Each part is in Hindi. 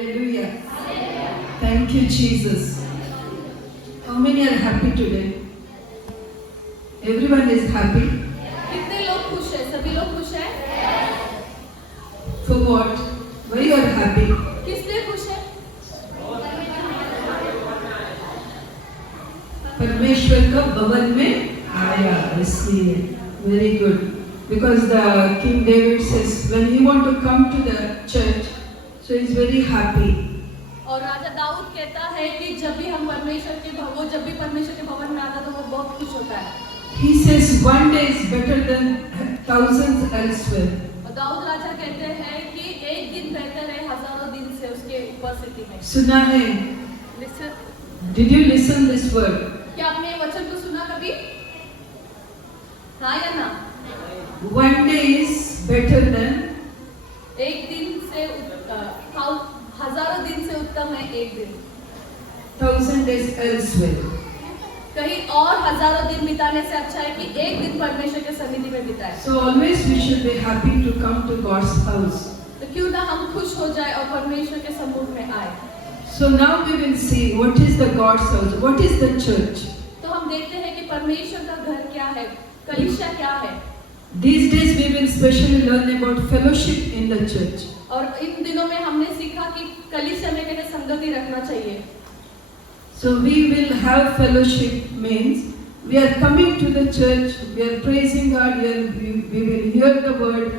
Hallelujah. Thank you, Jesus. How many are happy today? Everyone is happy. कितने लोग खुश हैं? सभी लोग खुश हैं? For what? Why you are happy? किस लिए खुश हैं? परमेश्वर का भवन में आया इसलिए. Very good. Because the King David says when he want to come to the church, so he's very happy. और राजा दाऊद कहता है कि जब भी हम परमेश्वर के भवन में आता तो वो बहुत खुश होता है. He says one day is better than thousands elsewhere. और दाऊद राजा कहते हैं कि एक दिन बेहतर है हजारों दिन से उसके उपस्थिति में. सुना है? Listen. Did you listen this word? क्या आपने ये वचन को सुना कभी? हाँ या ना? One day is better than एक दिन से हजारों दिन से उत्तम है एक दिन. 1,000 days elsewhere. कहीं और हजारों दिन बिताने से अच्छा है कि एक दिन परमेश्वर के सन्निधि में बिताएं. So always we should be happy to come to God's house. तो क्यों ना हम खुश हो जाए और परमेश्वर के सम्मुख में आए. So now we will see what is the God's house, what is the church. तो हम देखते हैं कि परमेश्वर का घर क्या है, कलीसिया क्या है. These days we will specially learn about fellowship in the church. और इन दिनों में हमने सीखा कि कलीसिया में कैसे संगति रखना चाहिए. So we will have fellowship means we are coming to the church, we are praising God, we will hear the word.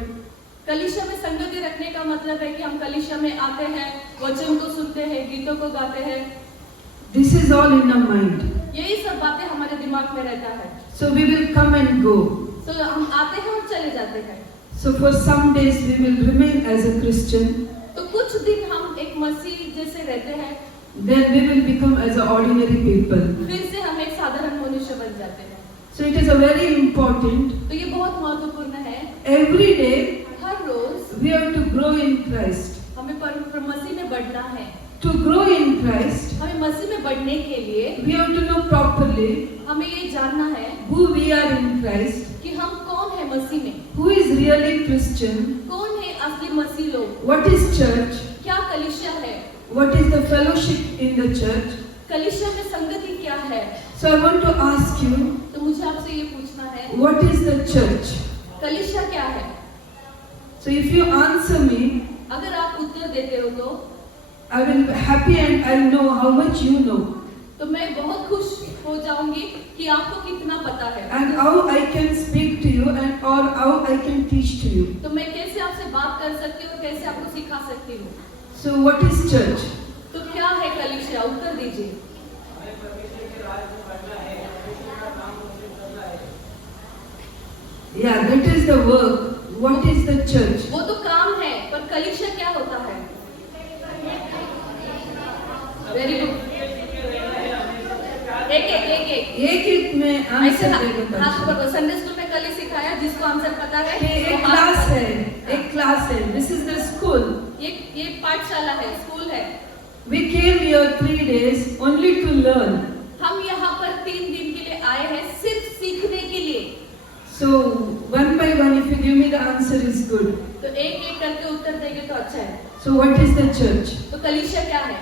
कलीसिया में संगति रखने का मतलब है कि हम कलीसिया में आते हैं, वचन को सुनते हैं, गीतों को गाते हैं. This is all in our mind. यही सब बातें हमारे दिमाग में रहता है. So we will come and go. तो हम आते हैं और चले जाते हैं. So for some days we will remain as a Christian. तो कुछ दिन हम एक मसीह जैसे रहते हैं. Then we will become as a ordinary people. फिर से हम एक साधारण मनुष्य बन जाते हैं. So it is a very important. तो ये बहुत महत्वपूर्ण है. Every day her rose we have to grow in Christ. हमें मसीह में बढ़ना है. To grow in Christ, हमें मसीह में बढ़ने के लिए we have to know properly हमें ये जानना है who we are in Christ, कि हम कौन है मसीह में. who is really Christian, कौन है असली मसीह लोग. what is church, क्या कलीसिया है. what is the fellowship in the church. कलीसिया में संगति क्या है. So I want to ask you, तो मुझे आपसे ये पूछना है what is the church? कलीसिया क्या है. So if you answer me, अगर आप उत्तर देते हो तो I will be happy and I'll know how much you know. तो मैं बहुत खुश हो जाऊंगी कि आपको कितना पता है. And how I can speak to you and or how I can teach to you. तो मैं कैसे आपसे बात कर सकती हूँ और कैसे आपको सिखा सकती हूँ. So what is church? तो क्या है कलीसिया. उत्तर दीजिए. Yeah, that is the work. What is the church? वो तो काम है, पर कलीसिया क्या होता है. Very good. एक में ऐसे आंसर देगा. हाथ ऊपर करो. संडे स्कूल में कल ही सिखाया. जिसको आंसर पता है एक क्लास है, एक क्लास है. This is the school. ये पाठशाला है, स्कूल है. We came here 3 days only to learn. हम यहाँ पर 3 दिन के लिए आए हैं सिर्फ सीखने के लिए. So one by one, if you give me the answer is good. तो एक एक करके उत्तर देंगे तो अच्छा है. So what is the church? तो कलीसिया क्या है.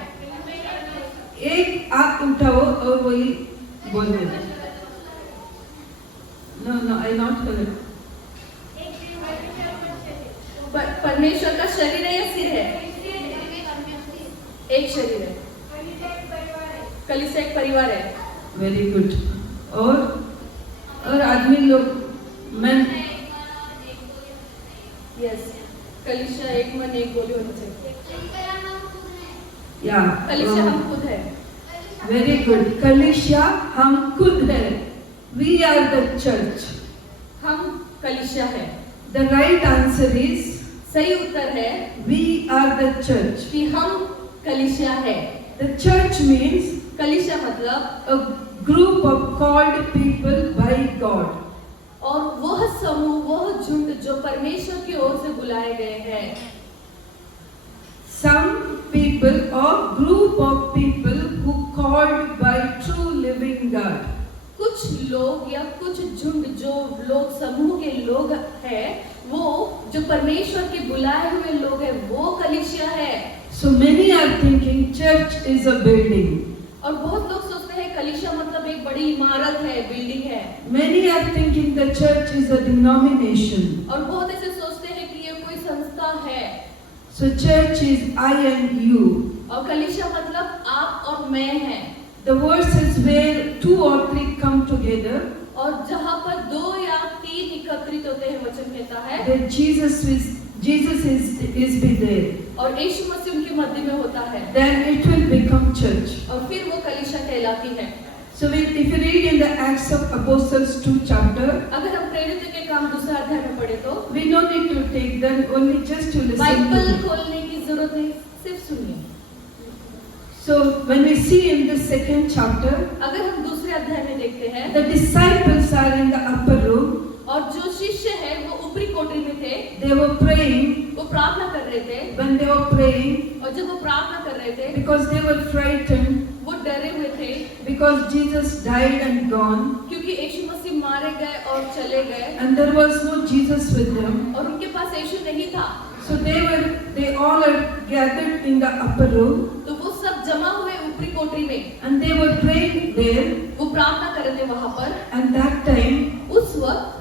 एक हाथ उठाओ और वही बोलो. No, I not correct. परमेश्वर का शरीर है या सिर है. एक शरीर है. कलीसिया एक परिवार है. Very good. और आदमी लोग men. यस. कलीसिया एक मन एक बोली होनी चाहिए. Yeah. कलीसिया हम खुद है. Very good. कलीसिया हम खुद है. We are the church. हम कलीसिया है. The right answer is सही उत्तर है we are the church. कि हम कलीसिया है. The church means कलीसिया मतलब a group of called people by God. और वह समूह, वह झुंड जो परमेश्वर की ओर से बुलाए गए हैं. Some people or group of people who called by true living God. कुछ लोग या कुछ झुंड जो लोग समूह के लोग हैं वो जो परमेश्वर के बुलाए हुए लोग हैं वो कलीसिया है. So many are thinking church is a building. और बहुत लोग सोचते हैं कलीसिया मतलब एक बड़ी इमारत है, बिल्डिंग है। Many are thinking the church is a denomination. और बहुत ऐसे सोचते हैं कि ये कोई संस्था है। So church is I and you. और कलीसिया मतलब आप और मैं हैं। The verse is where 2 or 3 come together. और जहाँ पर 2 या 3 एकत्रित होते हैं, वचन कहता है That Jesus is be there. और यीशु मसीह उनके मध्य में होता है, Then it will become church. और फिर वो कलीसिया कहलाती है। So if you read in the Acts of Apostles 2 chapter, अगर हम प्रेरित के काम 2 अध्याय में पढ़े तो we don't need to take them, only just to listen to Bible them. खोलने की जरूरत नहीं, सिर्फ सुनिए। So when we see in the 2nd chapter, अगर हम 2 अध्याय में देखते हैं, the disciples are in the upper room. और जो शिष्य है वो ऊपरी कोठरी में थे, They were praying. वो प्रार्थना कर रहे थे। When they were praying, और जब वो प्रार्थना कर रहे थे, because they were frightened, वो डरे हुए थे, because Jesus died and gone, क्योंकि यीशु मसीह मारे गए और चले गए, and there was no Jesus with them. और उनके पास यीशु नहीं था। So they all are gathered in the upper room, तो वो सब जमा हुए ऊपरी कोठरी में, and they were praying there. वो प्रार्थना कर रहे थे वहां पर। And that time, उस वक्त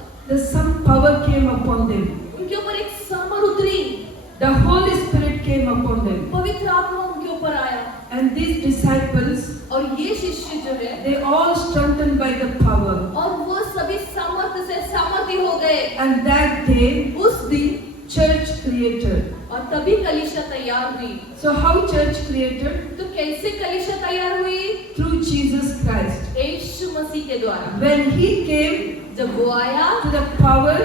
some power came upon them. उनके ऊपर एक सामर उतरी, The Holy Spirit came upon them. पवित्र आत्मा उनके ऊपर आया, And these disciples, और ये शिष्य जो है, they all strengthened by the power. और वो सभी सामर्थ्य से सामर्थ्य हो गए। And that day, उस दिन church created. और तभी कलीसिया तैयार हुई। So how church created? तो कैसे कलीसिया तैयार हुई? Through Jesus Christ. यीशु मसीह के द्वारा। When he came जब वो आया to the power,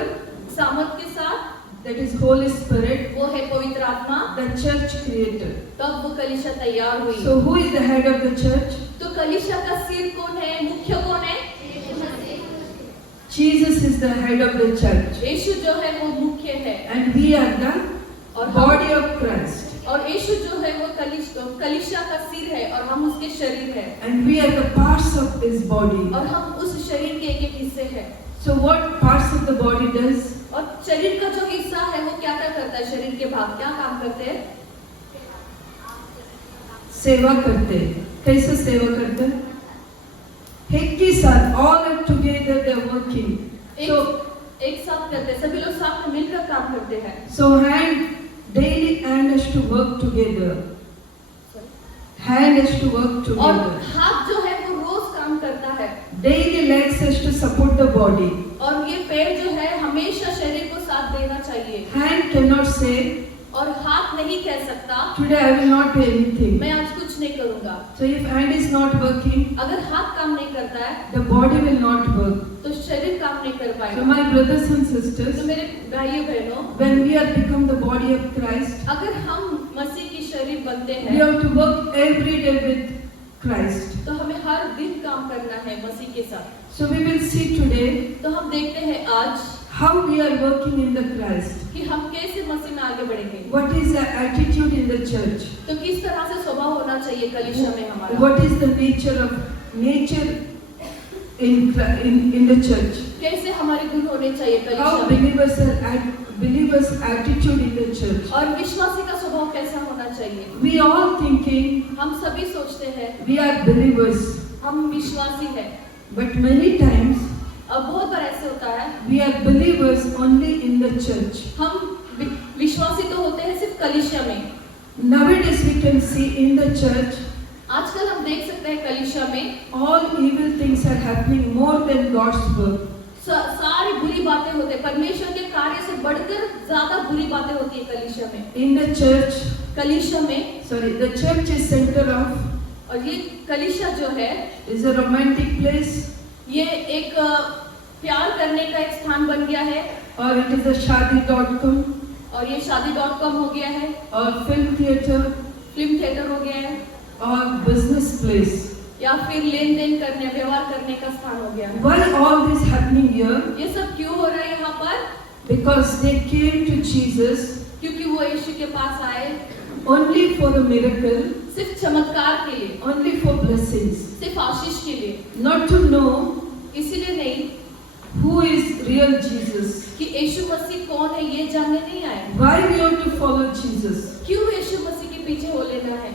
सामर्थ के साथ, that is Holy Spirit, वो है पवित्र आत्मा, the church created. तब वो कलीसिया तैयार हुई। So who is the head of the church? तो कलीसिया का सिर कौन है, मुख्य कौन है? Jesus is the head of the church. यीशु जो है वो मुख्य है, And we are the और body of Christ. और यीशु जो है वो कलीसिया का सिर है, और हम उसके शरीर है, And we are the parts of his body. और हम उस शरीर के एक हिस्से हैं। So what parts of the body does? और शरीर का जो हिस्सा है वो क्या क्या करता है? शरीर के भाग क्या काम करते हैं? सेवा करते हैं। कैसे सेवा करते हैं? एक ही साथ, all are together they are working. So एक साथ करते हैं, सभी लोग साथ में मिलकर काम करते हैं। so daily hand has to work together. Hand has to work और together. हाथ जो है वो रोज काम करता है, Daily legs has to support the body. और ये पैर जो है हमेशा शरीर को साथ देना चाहिए। Hand cannot say, और हाथ नहीं कह सकता today I will not do anything. मैं आज कुछ नहीं करूंगा। So if hand is not working, अगर हाथ काम नहीं करता है the body will not work. तो शरीर काम नहीं कर So पाएगा। my brothers and तो sisters, मेरे भाइयों बहनों, when we are become the body of Christ, अगर हम मसीह की शरीर बनते we हैं have to work every day with Christ. तो हमें हर दिन काम करना है मसीह के साथ। So we will see today तो हम देखते हैं आज how we are working in the Christ. कि हम कैसे मसीह में आगे बढ़ेंगे। What is the attitude in the church? तो किस तरह से स्वभाव होना चाहिए कलीसिया में हमारा? What is the nature in the church? कैसे हमारे गुण होने चाहिए How कलीसिया में? believers attitude in the church? और विश्वासी का स्वभाव कैसा होना चाहिए? We all thinking हम सभी सोचते हैं we are believers, हम विश्वासी हैं, but many times अब बहुत बार ऐसे होता है we are believers only in the church. हम विश्वासी तो होते हैं सिर्फ कलीसिया में। Nowadays we can see in the church आजकल हम देख सकते हैं कलीसिया में all evil things are happening more than God's work. सारी बुरी बातें होते हैं, परमेश्वर के कार्य से बढ़कर ज्यादा बुरी बातें होती है कलीसिया में। In the church, कलीसिया में the church is center of, और ये कलीसिया जो है is a romantic place, ये एक प्यार करने का एक स्थान बन गया है, or it is a shadi.com, और ये शादी.com हो गया है, or film theater, film theatre हो गया है, or business place. या फिर लेन देन करने व्यवहार करने का स्थान हो गया है। Why all this happening here? ये सब क्यों हो रहा है यहाँ पर? Because they came to Jesus क्योंकि वो यीशु के पास आए only for a miracle, सिर्फ चमत्कार के लिए, only for blessings, सिर्फ आशीष के लिए, not to know इसीलिए नहीं who is real Jesus. कि यीशु मसीह कौन है ये जानने नहीं आए। Why we have to follow Jesus? क्यों यीशु मसीह के पीछे हो लेना है।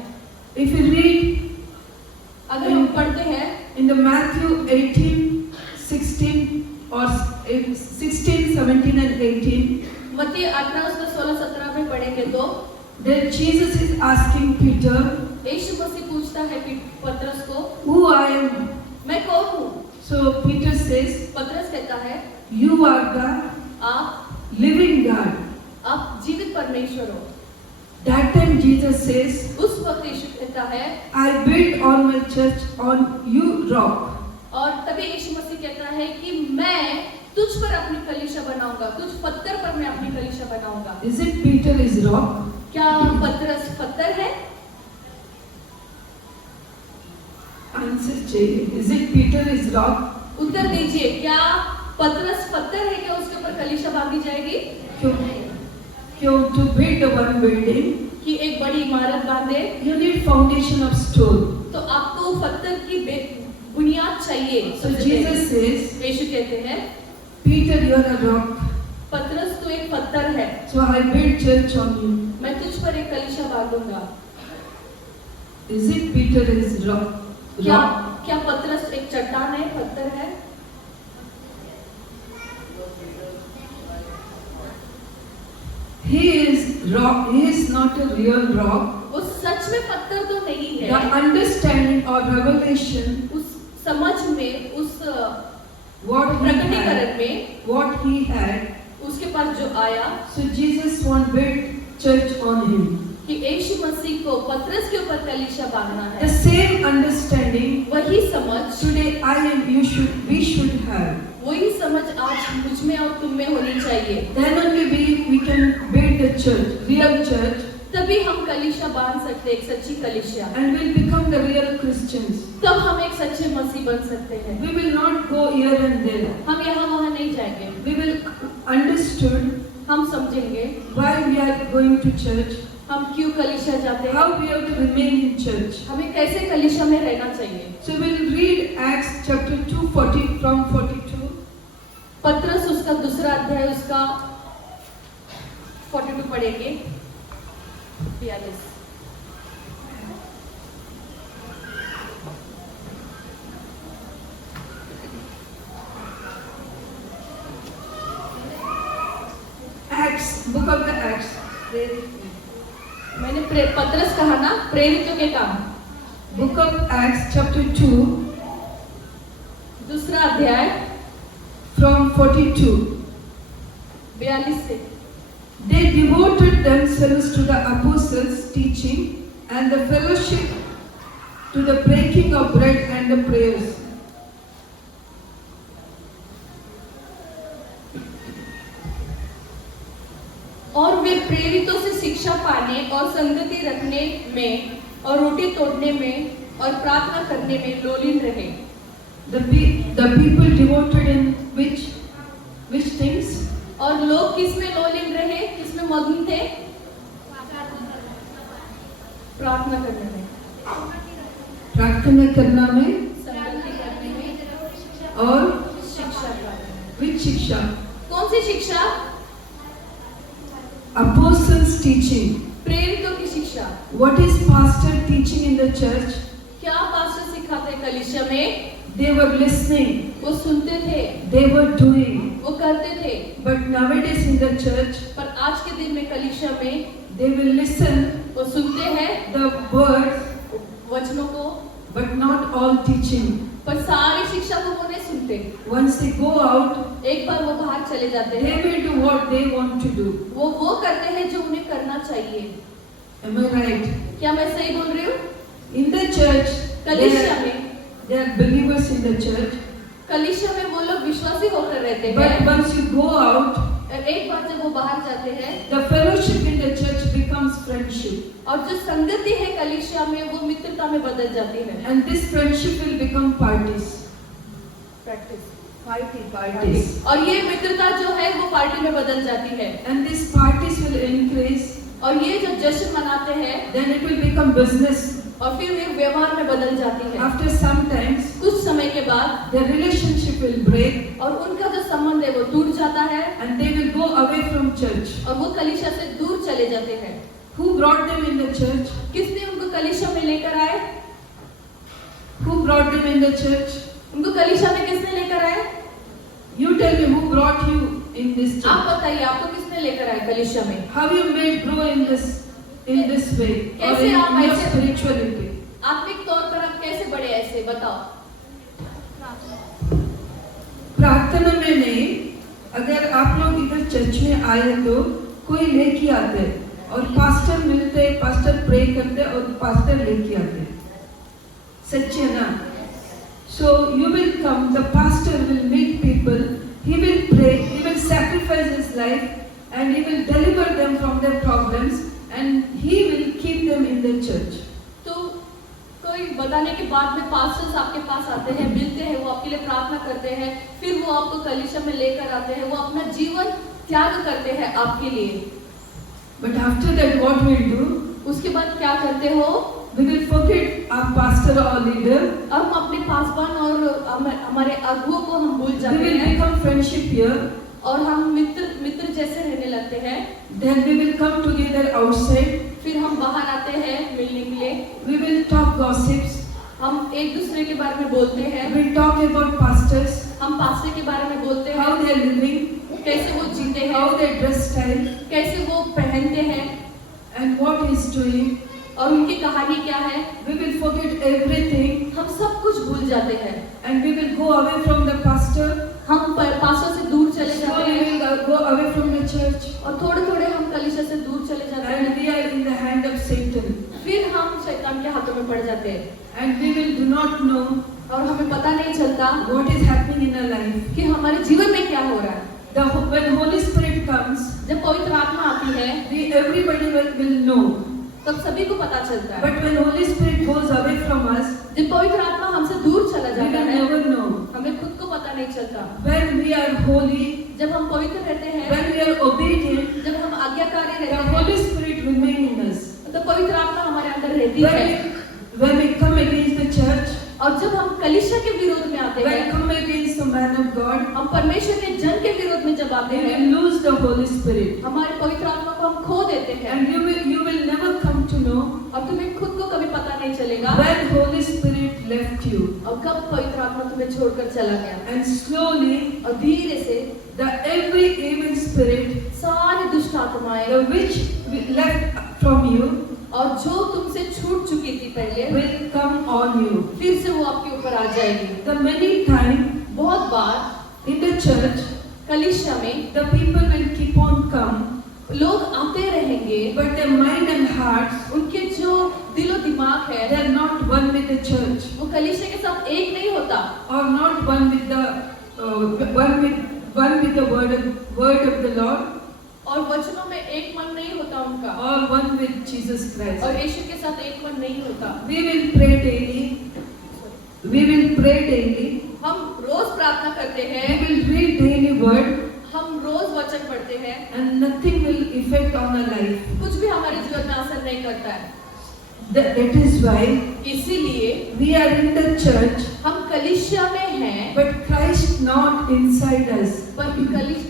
If you read अगर हम पढ़ते हैं in the Matthew 18, 16 or 16, 17 and 18, मत्ती 18 उसका 16 17 में पढ़ेंगे तो then Jesus is asking Peter, यीशु मसीह पूछता है पतरस को, who I am. मैं कौन हूँ? So Peter says, पतरस कहता है, you are the आप living God. जीवित परमेश्वर हो। That time Jesus says, उस वक्त यीशु कहता है, I build all my church on you rock. और तभी यीशु मसीह कहता है कि मैं तुझ पर अपनी कलीसिया बनाऊंगा, तुझ पत्थर पर मैं अपनी कलीसिया बनाऊंगा। Is it Peter is rock? क्या पतरस पत्थर है? Answer चाहिए. Is it Peter is rock? उत्तर दीजिए, क्या पतरस पत्थर है? क्या उसके ऊपर कलीसिया बांधी जाएगी? क्यों to build one building, कि एक बड़ी इमारत बांधे you need foundation of stone. तो आपको पत्थर की बुनियाद चाहिए। So Jesus says, यीशु कहते हैं, Peter, you are a rock. पतरस तो एक पत्थर है, So I build church on you. मैं तुझ पर एक कलीसिया बांधूंगा। Is it Peter is rock? क्या पतरस एक चट्टान है, पत्थर है? He is rock. He is not a real rock. वो सच में पत्थर तो नहीं The है। understanding or revelation, उस समझ में, उस what he प्रकटीकरण had, में, what he had. उसके पास जो आया So Jesus want build church on him. कि यीशु मसीह को पतरस के ऊपर कलीसिया बांधना The है। same understanding वही समझ today I and you we should have. वही समझ आज मुझ में और तुम में होनी चाहिए। Then only we can build a church, real church, तभी हम कलीसिया बांध सकते हैं, एक सच्ची कलीसिया। and will become the real Christians. तब हम एक सच्चे मसीह बन सकते हैं। We will not go here and there. हम यहाँ वहाँ नहीं जाएंगे। We will understood हम समझेंगे why we are going to church, हम क्यों कलीसिया जाते हैं, how we have to remain in church. हमें कैसे कलीसिया में रहना चाहिए। So we'll read Acts chapter 2, 40 from 42. पतरस उसका दूसरा अध्याय उसका 42 पढ़ेंगे। 42 Acts, book of the Acts. मैंने पतरस कहा ना, प्रेरितों के काम। Book of Acts chapter 2 दूसरा अध्याय from 42. 42 से। They devoted themselves to the apostles' teaching and the fellowship, to the breaking of bread and the prayers. और वे प्रेरितों से शिक्षा पाने और संगति रखने में और रोटी तोड़ने में और प्रार्थना करने में लोलीन रहे। The people devoted in which things? और लोग किसमें लोलीन रहे, किसमें मग्न थे? प्रार्थना करने में, प्रार्थना करना में संगति करने में और शिक्षा पाने में। which शिक्षा? कौन सी शिक्षा? Apostles' teaching. प्रेरितों की शिक्षा। What is pastor teaching in the church? क्या पास्टर सिखाते कलीसिया में? They were listening. वो सुनते थे, They were doing. वो करते थे। But nowadays in the church, पर आज के दिन में कलीसिया में they will listen वो सुनते हैं the words, वचनों को, but not all teaching. पर सारी शिक्षा को वो नहीं सुनते। Once they go out, एक बार वो बाहर चले जाते they हैं, will do what they want to do. वो करते हैं जो उन्हें करना चाहिए। Am I right? क्या मैं सही बोल रही हूँ? In the church, कलीसिया में, they are believers in the church. कलीसिया में वो लोग विश्वासी होकर रहते But हैं। once you go out, एक बार जब वो बाहर जाते हैं, the fellowship in the church becomes friendship. और जो संगति है कलीसिया में वो मित्रता में बदल जाती है। And this friendship will become parties. Practice Parties. और ये मित्रता जो है वो पार्टी में बदल जाती है। And these parties will increase. और ये जब जश्न मनाते हैं Then it will become business. और फिर ये व्यवहार में बदल जाती है। After some times, कुछ समय के बाद the relationship will break और उनका जो संबंध है वो टूट जाता है and they will go away from church. और वो कलीसिया से दूर चले जाते हैं। Who brought them in the church? किसने उनको कलीसिया में लेकर आए? Who brought them in the church? उनको कलीसिया में किसने लेकर आए? You tell me who brought you in this आप church? बताइए आपको किसने लेकर आए कलीसिया में? How you made grow in this way or कैसे आप in your ऐसे- spirituality? आत्मिक तौर पर आप कैसे बढ़े ऐसे बताओ? प्रार्थना में नहीं, अगर आप लोग इधर चर्च में आए तो कोई लेके आते और पास्टर मिलते, पास्टर प्रे करते और पास्टर लेके आते, सच्चे ना? So you will come, the pastor will meet people, he will pray, he will sacrifice his life and he will deliver them from their problems and he will keep them in the church. तो कोई बताने के बाद में पास्टर्स आपके पास आते हैं, मिलते हैं, वो आपके लिए प्रार्थना करते हैं, फिर वो आपको कलीसिया में लेकर आते हैं, वो अपना जीवन त्याग करते हैं आपके लिए। But after that what we will do? उसके बाद क्या करते हो? We will forget our pastor or leader. हम अपने पासवान और हमारे अगुओं को हम भूल We जाते will हैं become friendship here. और हम मित्र जैसे रहने लगते हैं। Then we will come together outside. फिर हम बाहर आते हैं मिलने के लिए, We will talk gossips. हम एक दूसरे के बारे में बोलते हैं, We will talk about pastors, हम पास्टर के बारे में बोलते how हैं, they are living, कैसे वो जीते हैं, how their dress style, कैसे वो पहनते हैं and what he is doing. और उनकी कहानी क्या है। We will forget everything हम सब कुछ भूल जाते हैं, and we will go away from the pastor. हम पास्टर से दूर चले जाते Slowly हैं we will go away from the church, और थोड़े थोड़े हम कलीसिया से दूर चले जाते हैं, and we are in the hand of Satan. फिर हम शैतान के हाथों में पड़ जाते हैं And we will do not know और हमें पता नहीं चलता what is happening in our life. कि हमारे जीवन में क्या हो रहा है। When Holy Spirit comes, जब पवित्र आत्मा आती है everybody will know. तब सभी को पता चलता है। But when Holy Spirit goes away from us, जब पवित्र आत्मा हमसे दूर चला we जाता will है, never know. हमें खुद को पता नहीं चलता। When we are holy, जब हम पवित्र रहते हैं, when we are obedient, जब हम आज्ञाकारी the रहते हैं, Holy Spirit remain in us. तो पवित्र आत्मा हमारे अंदर रहती है। When we come against the church, और जब हम कलीसिया के विरोध में आते when we हैं, come against the man of God, हम परमेश्वर के जन के विरोध में जब आते we हैं, will lose the Holy Spirit. हमारे पवित्र आत्मा को हम खो देते हैं And you will never come to know और तुम्हें खुद को कभी पता नहीं चलेगा when Holy Spirit left you. और कब पवित्र आत्मा तुम्हें छोड़कर चला गया। And slowly, और धीरे से every evil spirit, सारी दुष्ट आत्माएं the which left from you, और जो तुमसे छूट चुकी थी पहले, will come on you. फिर से वो आपके ऊपर आ जाएगी। The many time बहुत बार in the church, कलीसिया में the people will keep on come, लोग आते रहेंगे, but their mind and hearts, उनके जो दिलो दिमाग है they are not one with the church, वो कलीसिया के साथ एक नहीं होता or not one with the one with the word of the Lord, और वचनों में एक मन नहीं होता उनका or one with Jesus Christ. और यीशु के साथ एक मन नहीं होता। We will pray daily. We will pray daily. हम रोज प्रार्थना करते We हैं, will read daily word, हम रोज वचन पढ़ते हैं, and nothing will affect on our life. कुछ भी हमारे जीवन में असर नहीं करता है। That is why इसीलिए we are in the church, हम कलीसिया में हैं, but Christ not inside us. पर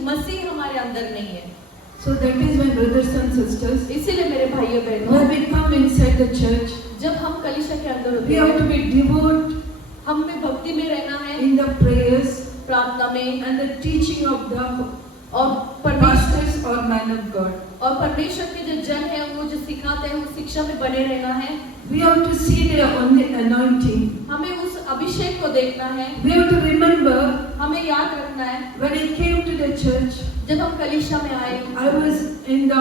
मसीह हमारे अंदर नहीं है। So that is why, brothers and sisters, इसीलिए मेरे भाइयों बहनों, when we come inside the church, जब हम कलीसिया के अंदर होते we have to हैं, be devout हमें भक्ति में रहना है, in the prayers प्रार्थना में and the teaching of the और परमेश्वर pastors or man of God. और परमेश्वर के जो जन है वो जो सिखाते हैं, उस शिक्षा में बने रहना है। We have to see their only anointing. हमें उस अभिषेक को देखना है, We have to remember हमें याद रखना है। when I came to the church, जब हम कलीसिया में आए, I was in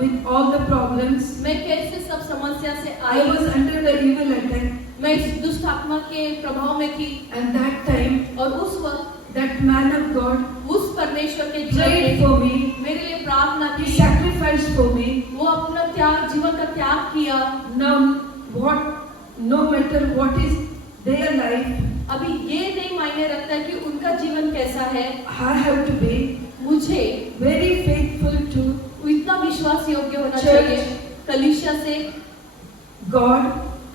with all the problems. मैं कैसे सब समस्या से I I, was under the evil attack, मैं इस दुष्ट आत्मा के प्रभाव में थी and that time और उस वक्त that man of God उस परमेश्वर के जन prayed ने for me. मेरे लिए प्रार्थना He की, sacrificed for me. वो अपना त्याग, जीवन का त्याग किया। Now, no matter what is their life, अभी ये नहीं मायने रखता है कि उनका जीवन कैसा है, I have to be मुझे very faithful to इतना विश्वास योग्य होना Church. चाहिए कलीसिया से, God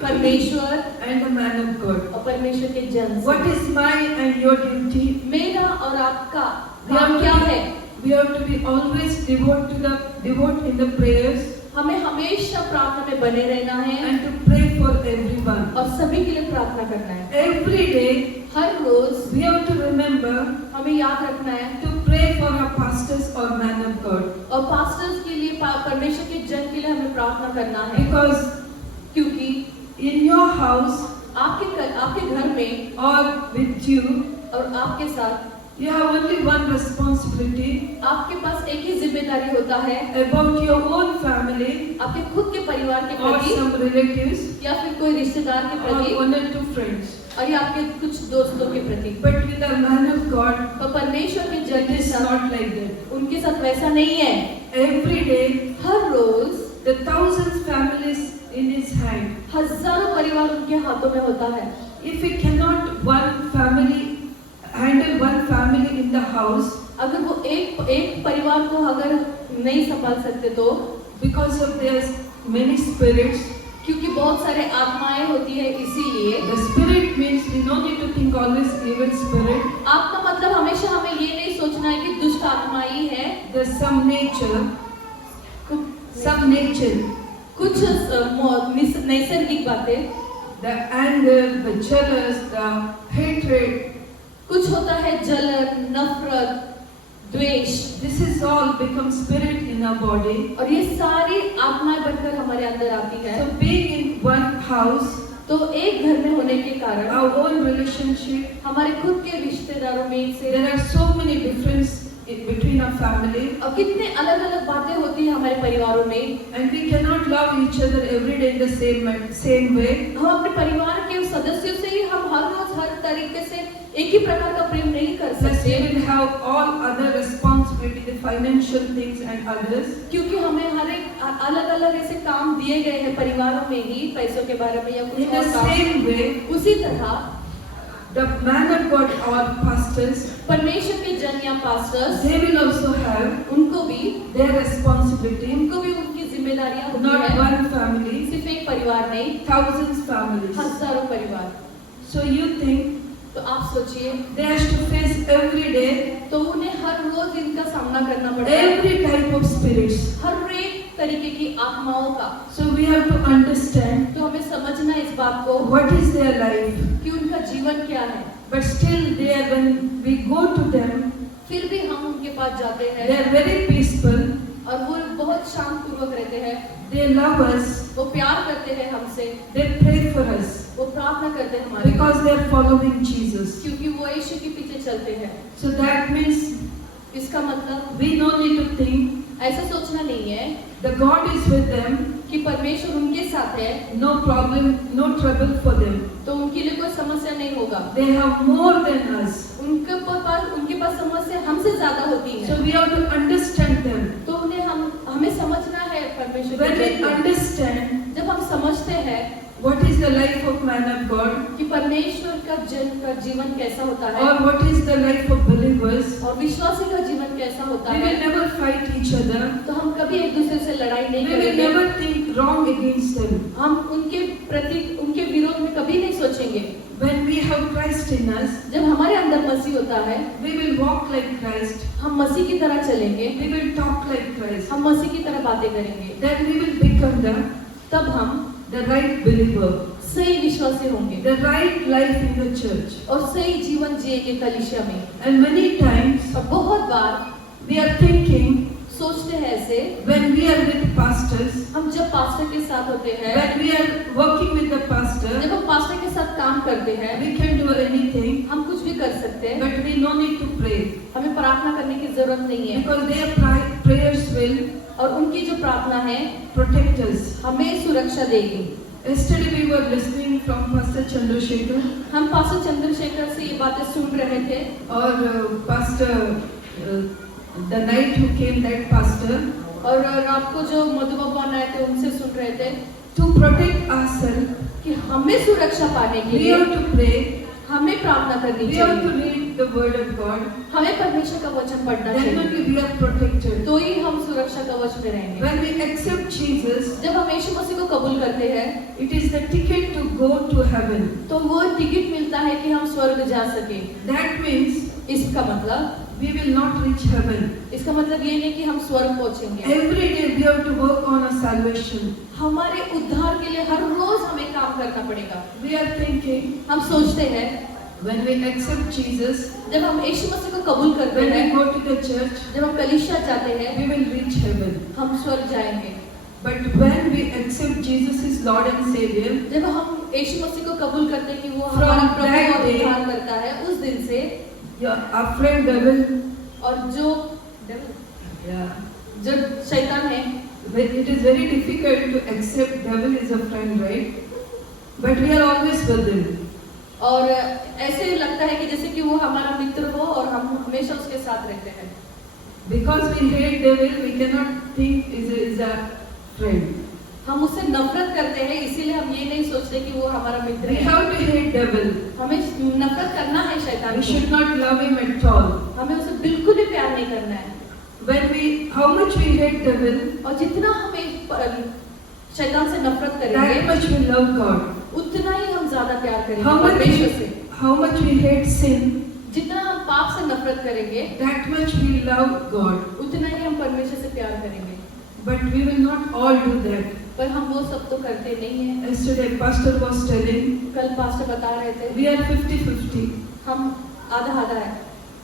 परमेश्वर and the man of God. और परमेश्वर के जन से। What is my and your duty? मेरा और आपका We have काम to क्या be- है? We have to be always devote in the prayers. हमें हमेशा प्रार्थना में बने रहना है and to pray for everyone. और सभी के लिए प्रार्थना करना है। Every day her rose we have to remember हमें याद रखना है to pray for our pastors or man of God. और पास्टर्स के लिए परमेश्वर के जन के लिए हमें प्रार्थना करना है, Because क्योंकि in your house आपके घर में or with you, और आपके साथ you have only one responsibility आपके पास एक ही जिम्मेदारी होता है, about your own family आपके खुद के परिवार के or प्रति some relatives या फिर कोई रिश्तेदार के or प्रति one or two friends. और या आपके कुछ दोस्तों के प्रति। But with a man of God, पर परमेश्वर के जन it के is साथ not like that. उनके साथ वैसा नहीं है। Every day, her rose the thousands families in his hand. हजारों परिवार उनके हाथों में होता है। If we cannot handle one family in the house, अगर वो एक परिवार को अगर नहीं संभाल सकते तो because of their many spirits, क्योंकि बहुत सारे आत्माएं होती है, इसीलिए the spirit means we don't need to think always evil spirit. आत्मा मतलब हमेशा हमें ये नहीं सोचना है कि दुष्ट आत्मा ही है। There's some nature, कुछ नैसर्गिक बातें, the anger, the jealous, the hatred. कुछ होता है जलन, नफरत, द्वेष। This is all become spirit in our body. और ये सारी आत्माएं बनकर हमारे अंदर आती है। So being in one house, तो एक घर में होने के कारण our own relationship, हमारे खुद के रिश्तेदारों में से there are so many differences between our family, और कितने अलग अलग बातें होती है हमारे परिवारों में, and we cannot love each other every day in the same way. हम अपने परिवार के सदस्यों से ही हम हर रोज हर तरीके से एक ही प्रकार का प्रेम नहीं कर Plus we सकते, will have all other responsibility, the financial things and others. क्योंकि हमें हर एक अलग अलग ऐसे काम दिए गए हैं परिवारों में ही, पैसों के बारे में या In कुछ the और काम। same way, उसी तरह the man of God or pastors, परमेश्वर के जन या pastors, they will also have उनको भी their responsibility. उनकी जिम्मेदारियां होती Not है, one family, सिर्फ एक परिवार नहीं, thousands families. हजारों परिवार। So you think तो आप सोचिए, they have to face every day तो उन्हें हर रोज इनका सामना करना पड़ता है, every type of spirits. हर एक तरीके की आत्माओं का। So we have to understand तो हमें समझना है इस बात को what is their life. कि उनका जीवन क्या है। But still they are, when we go to them, फिर भी हम उनके पास जाते they हैं are very peaceful. और वो बहुत शांत पूर्वक रहते हैं, They love us. वो प्यार करते हैं हमसे, They pray for us वो प्रार्थना करते हैं हमारे लिए, because they are following Jesus. क्योंकि वो यीशु के पीछे चलते हैं। So that means इसका मतलब we don't need to think ऐसा सोचना नहीं है the God is with them, कि परमेश्वर उनके साथ है no problem, no trouble for them. तो उनके लिए कोई समस्या नहीं होगा। They have more than us. उनके पास समस्या हमसे ज्यादा होती है, So we have to understand them. तो उन्हें हमें समझना है परमेश्वर When के we जन को। understand जब हम समझते हैं what is the life of man of God कि परमेश्वर का जन का जीवन कैसा होता है or what is the life of believers, और विश्वासी का जीवन कैसा होता we है, will never fight each other. तो हम कभी एक दूसरे से लड़ाई नहीं We will करेंगे, never think wrong against them. हम उनके प्रति उनके विरोध में कभी नहीं सोचेंगे। When we have Christ in us, जब हमारे अंदर मसीह होता है, we will walk like Christ. हम मसीह की तरह चलेंगे, We will talk like Christ. हम मसीह की तरह बातें करेंगे, Then we will become तब हम the right believer, सही विश्वासी होंगे the right life in the church. और सही जीवन जिएंगे कलीसिया में। And many times और बहुत बार we are thinking सोचते हैं ऐसे, when we are with pastors, हम जब पास्टर के साथ होते हैं, when we are working with the pastor, जब हम पास्टर के साथ काम करते हैं, we can do anything, हम कुछ भी कर सकते हैं, but we no need to pray हमें प्रार्थना करने की जरूरत नहीं है, because their prayers will और उनकी जो प्रार्थना है protect us. हमें सुरक्षा देगी। Yesterday we were listening from Pastor Chandrasekhar हम पास्टर चंद्रशेखर से ये बातें सुन रहे थे or Pastor the night who came, that pastor, और रात को जो मधु भगवान आए थे उनसे सुन रहे थे to protect ourselves. कि हमें सुरक्षा पाने के We लिए have to pray. हमें प्रार्थना करनी We have to चाहिए, read the word of God. हमें परमेश्वर का वचन पढ़ना Then चाहिए, only we are protected. तो ही हम सुरक्षा कवच में रहेंगे। When we accept Jesus, जब हम यीशु मसीह को कबूल करते हैं, it is the ticket to go to heaven. तो वो टिकट मिलता है कि हम स्वर्ग जा सके। That means इसका मतलब we will not reach heaven. इसका मतलब ये नहीं कि हम स्वर्ग पहुंचेंगे। Every day we have to work on our salvation. हमारे उद्धार के लिए हर रोज हमें काम करना पड़ेगा। We are thinking, हम सोचते हैं when we accept Jesus, जब हम यीशु मसीह को कबूल करते when हैं, we go to the church, जब हम कलीसिया जाते हैं, we will reach heaven. हम स्वर्ग जाएंगे। But when we accept Jesus as Lord and Savior, जब हम यीशु मसीह को कबूल करते हैं कि वो From हमारा प्रभु that और day, उद्धार करता है, उस दिन से our friend devil, और जो जो शैतान है, it is very difficult to accept devil is a friend, right? But we are always with him. और ऐसे लगता है कि जैसे कि वो हमारा मित्र हो और हम हमेशा उसके साथ रहते हैं। Because we hate devil, we cannot think is a friend. हम उससे नफरत करते हैं, इसीलिए हम ये नहीं सोचते कि वो हमारा मित्र We है। have to hate devil. हमें नफरत करना है शैतान We से। should not love him at all. हमें उसे बिल्कुल भी प्यार नहीं करना है। How much we hate devil, और जितना हमें शैतान से नफरत that करेंगे, much we love God. उतना ही हम ज्यादा प्यार करेंगे How परमेश्वर से। much we hate sin, जितना हम पाप से नफरत करेंगे, that much we love God. उतना ही हम परमेश्वर से प्यार करेंगे। But we will not all do that. पर हम वो सब तो करते नहीं हैं। Yesterday, Pastor was telling, कल पास्टर बता रहे थे, we are 50-50. हम आधा आधा है।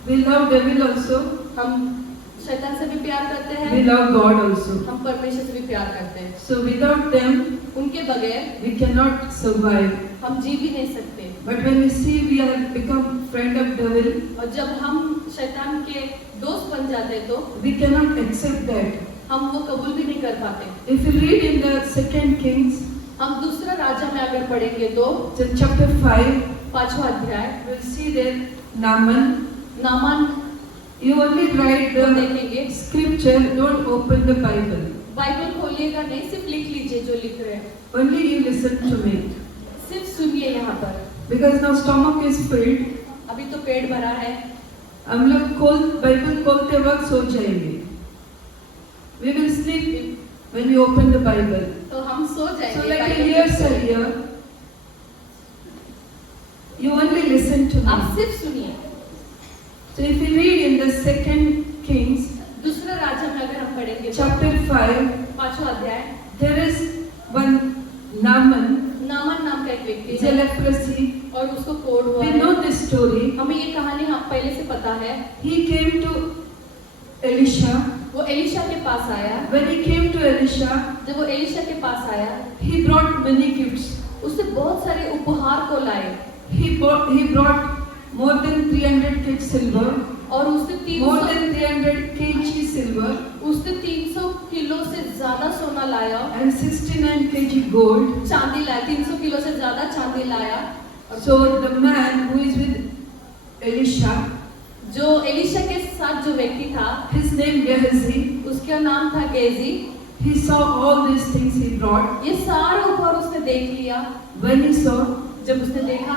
We love devil also. हम शैतान से भी प्यार करते We हैं, love God also. हम परमेश्वर से भी प्यार करते हैं। So without them, उनके बगैर we cannot survive. हम जी भी नहीं सकते। But when we see we have become friend of devil, और जब हम शैतान के दोस्त बन जाते हैं तो we cannot accept that. हम वो कबूल भी नहीं कर पाते। If you read in the 2 Kings, हम दूसरा राजा में अगर पढ़ेंगे तो chapter 5, 5वां अध्याय, we'll see there Naaman. Naaman You only write the देखेंगे। scripture, don't open the Bible. Bible खोलिएगा नहीं, सिर्फ लिख लीजिए जो लिख रहे हैं, Only you listen to me. सिर्फ सुनिए यहाँ पर। Because now stomach is filled. अभी तो पेट भरा है, हम लोग बाइबल खोलते वक्त सो जाएंगे. We will sleep when we open the Bible. तो हम सो So जाएंगे। like बाइबल years जब are here, you only listen to आप me. सिर्फ सुनिए। So if you read in the 2 Kings, दूसरा राजा में अगर हम पढ़ेंगे तो chapter 5, 5वां अध्याय, there is one Naaman, Naaman नाम का एक व्यक्ति is a है leprosy. और उसको कोढ़ हुआ We है। know this story. हमें ये कहानी हम पहले से पता है। He came to Elisha. वो एलिशा के पास आया। When he came to Elisha, जब वो एलिशा के पास आया, he brought many gifts. उससे बहुत सारे उपहार को लाए He brought more than 300 kg silver, और उसने more 300 than 300 kg silver, उसने 300 किलो से ज्यादा सोना लाया, and 69 kg gold. चांदी लाया, 300 किलो से ज्यादा चांदी लाया। So the man who is with Elisha, जो एलिशा के साथ जो व्यक्ति था, his name Gehazi, उसका नाम था Gaethje. he saw all these things he brought. ये सारे उपहार उसने देख लिया। When he saw, जब उसने देखा,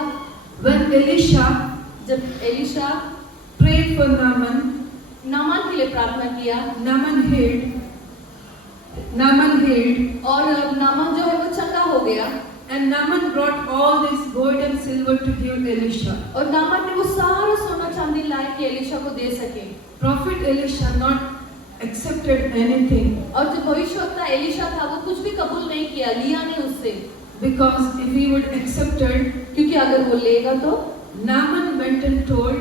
when Elisha जब Elisha prayed for Naaman, Naaman के लिए प्रार्थना किया, Naaman healed, और नामान जो है वो चंगा हो गया। and Naaman brought all this gold and silver to give Elisha. और नामान ने वो सारा सोना चांदी लाए कि एलिशा को दे सके। Prophet Elisha not accepted anything, और जो भविष्यवक्ता एलिशा था वो कुछ भी कबूल नहीं किया, लिया नहीं उससे, because if he would accepted, क्योंकि अगर वो लेगा तो। Naaman went and told,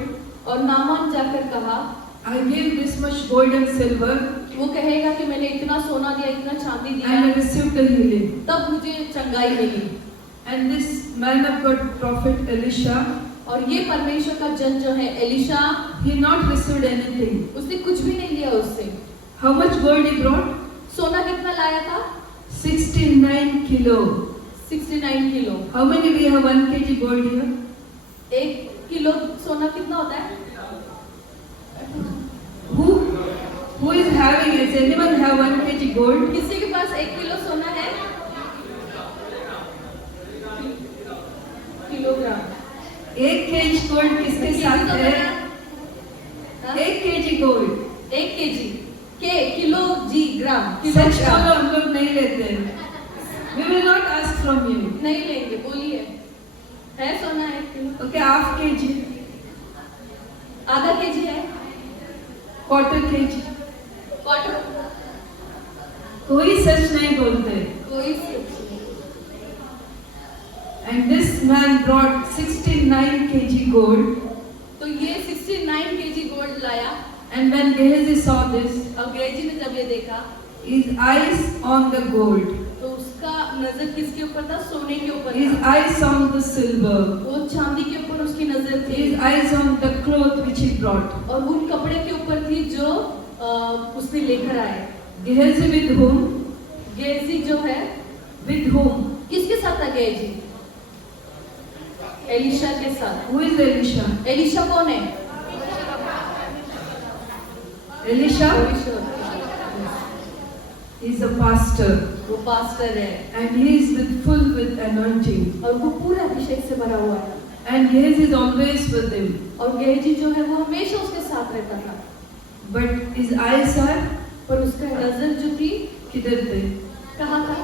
और नामान जाकर कहा, I gave this much gold and silver वो कहेगा कि मैंने इतना सोना दिया, इतना चांदी and दिया, I received the healing. तब मुझे चंगाई मिली। And this man of God, Prophet Elisha, और ये परमेश्वर का जन जो है Elisha, he not received anything. उसने कुछ भी नहीं लिया उससे। How much gold he brought? सोना कितना लाया था? 69 kilo. 69 kilo. How many we have 1 kg gold here? 1 kilo सोना कितना होता है? Who is having it? Does anyone have 1 kg gold? किसी के पास 1 किलो सोना है? किलोग्राम। 1 kg gold किसके साथ है? हाँ? 1 kg gold. 1 केजी किलो जी ग्राम सच बोलो, हम लोग नहीं लेते हैं. We will not ask from you. नहीं लेंगे, बोलिए। है सोना 1 किलो? Okay, half kg. आधा केजी है? क्वार्टर केजी, क्वार्टर, कोई सच नहीं बोलते। कोई सच नहीं। And this man brought 69 kg gold. तो ये 69 केजी गोल्ड लाया। And when Gehazi saw this, और गेहजी ने जब ये देखा, his eyes on the gold, तो उसका नजर किसके ऊपर था? सोने के ऊपर his था। eyes on the silver, वो चांदी के ऊपर उसकी नजर थी, his eyes on the cloth which he brought. और उन कपड़े के ऊपर थी जो उसने लेकर आए। Gehazi with whom? गेहजी जो है, With whom? किसके साथ था गेहजी? एलिशा के साथ। Who is Elisha? एलिशा कौन है? Elisha Elisha is a pastor वो पास्टर है, and he is full with anointing. और वो पूरे अभिषेक से भरा हुआ है। And Gehazi is always with him. और गेहजी जो है वो हमेशा उसके साथ रहता था, But his eyes are पर उसका नजर जो थी किधर थे? कहाँ था?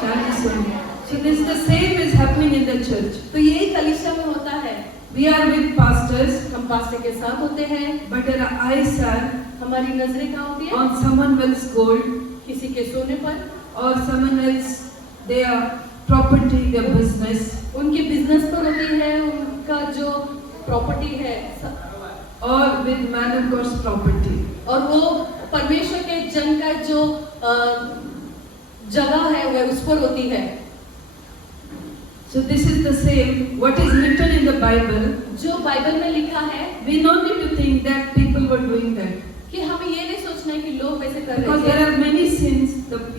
Charlie son. So this the same is happening in the church. तो यही कलीसिया में होता है। We are with pastors, हम पास्टर के साथ होते हैं, but our eyes are हमारी नजरें कहाँ होती है? on someone else's gold किसी के सोने पर, or someone else their property, their business, उनके बिजनेस पर होती है, उनका जो प्रॉपर्टी है, or with man of God's property. और वो परमेश्वर के जन का जो जगह है वह उस पर होती है। So this is the same. What is written in the Bible, जो बाइबल में लिखा है, we don't need to think that people were doing that. कि हमें ये नहीं सोचना है कि लोग वैसे कर Because रहे there थे। are many sins,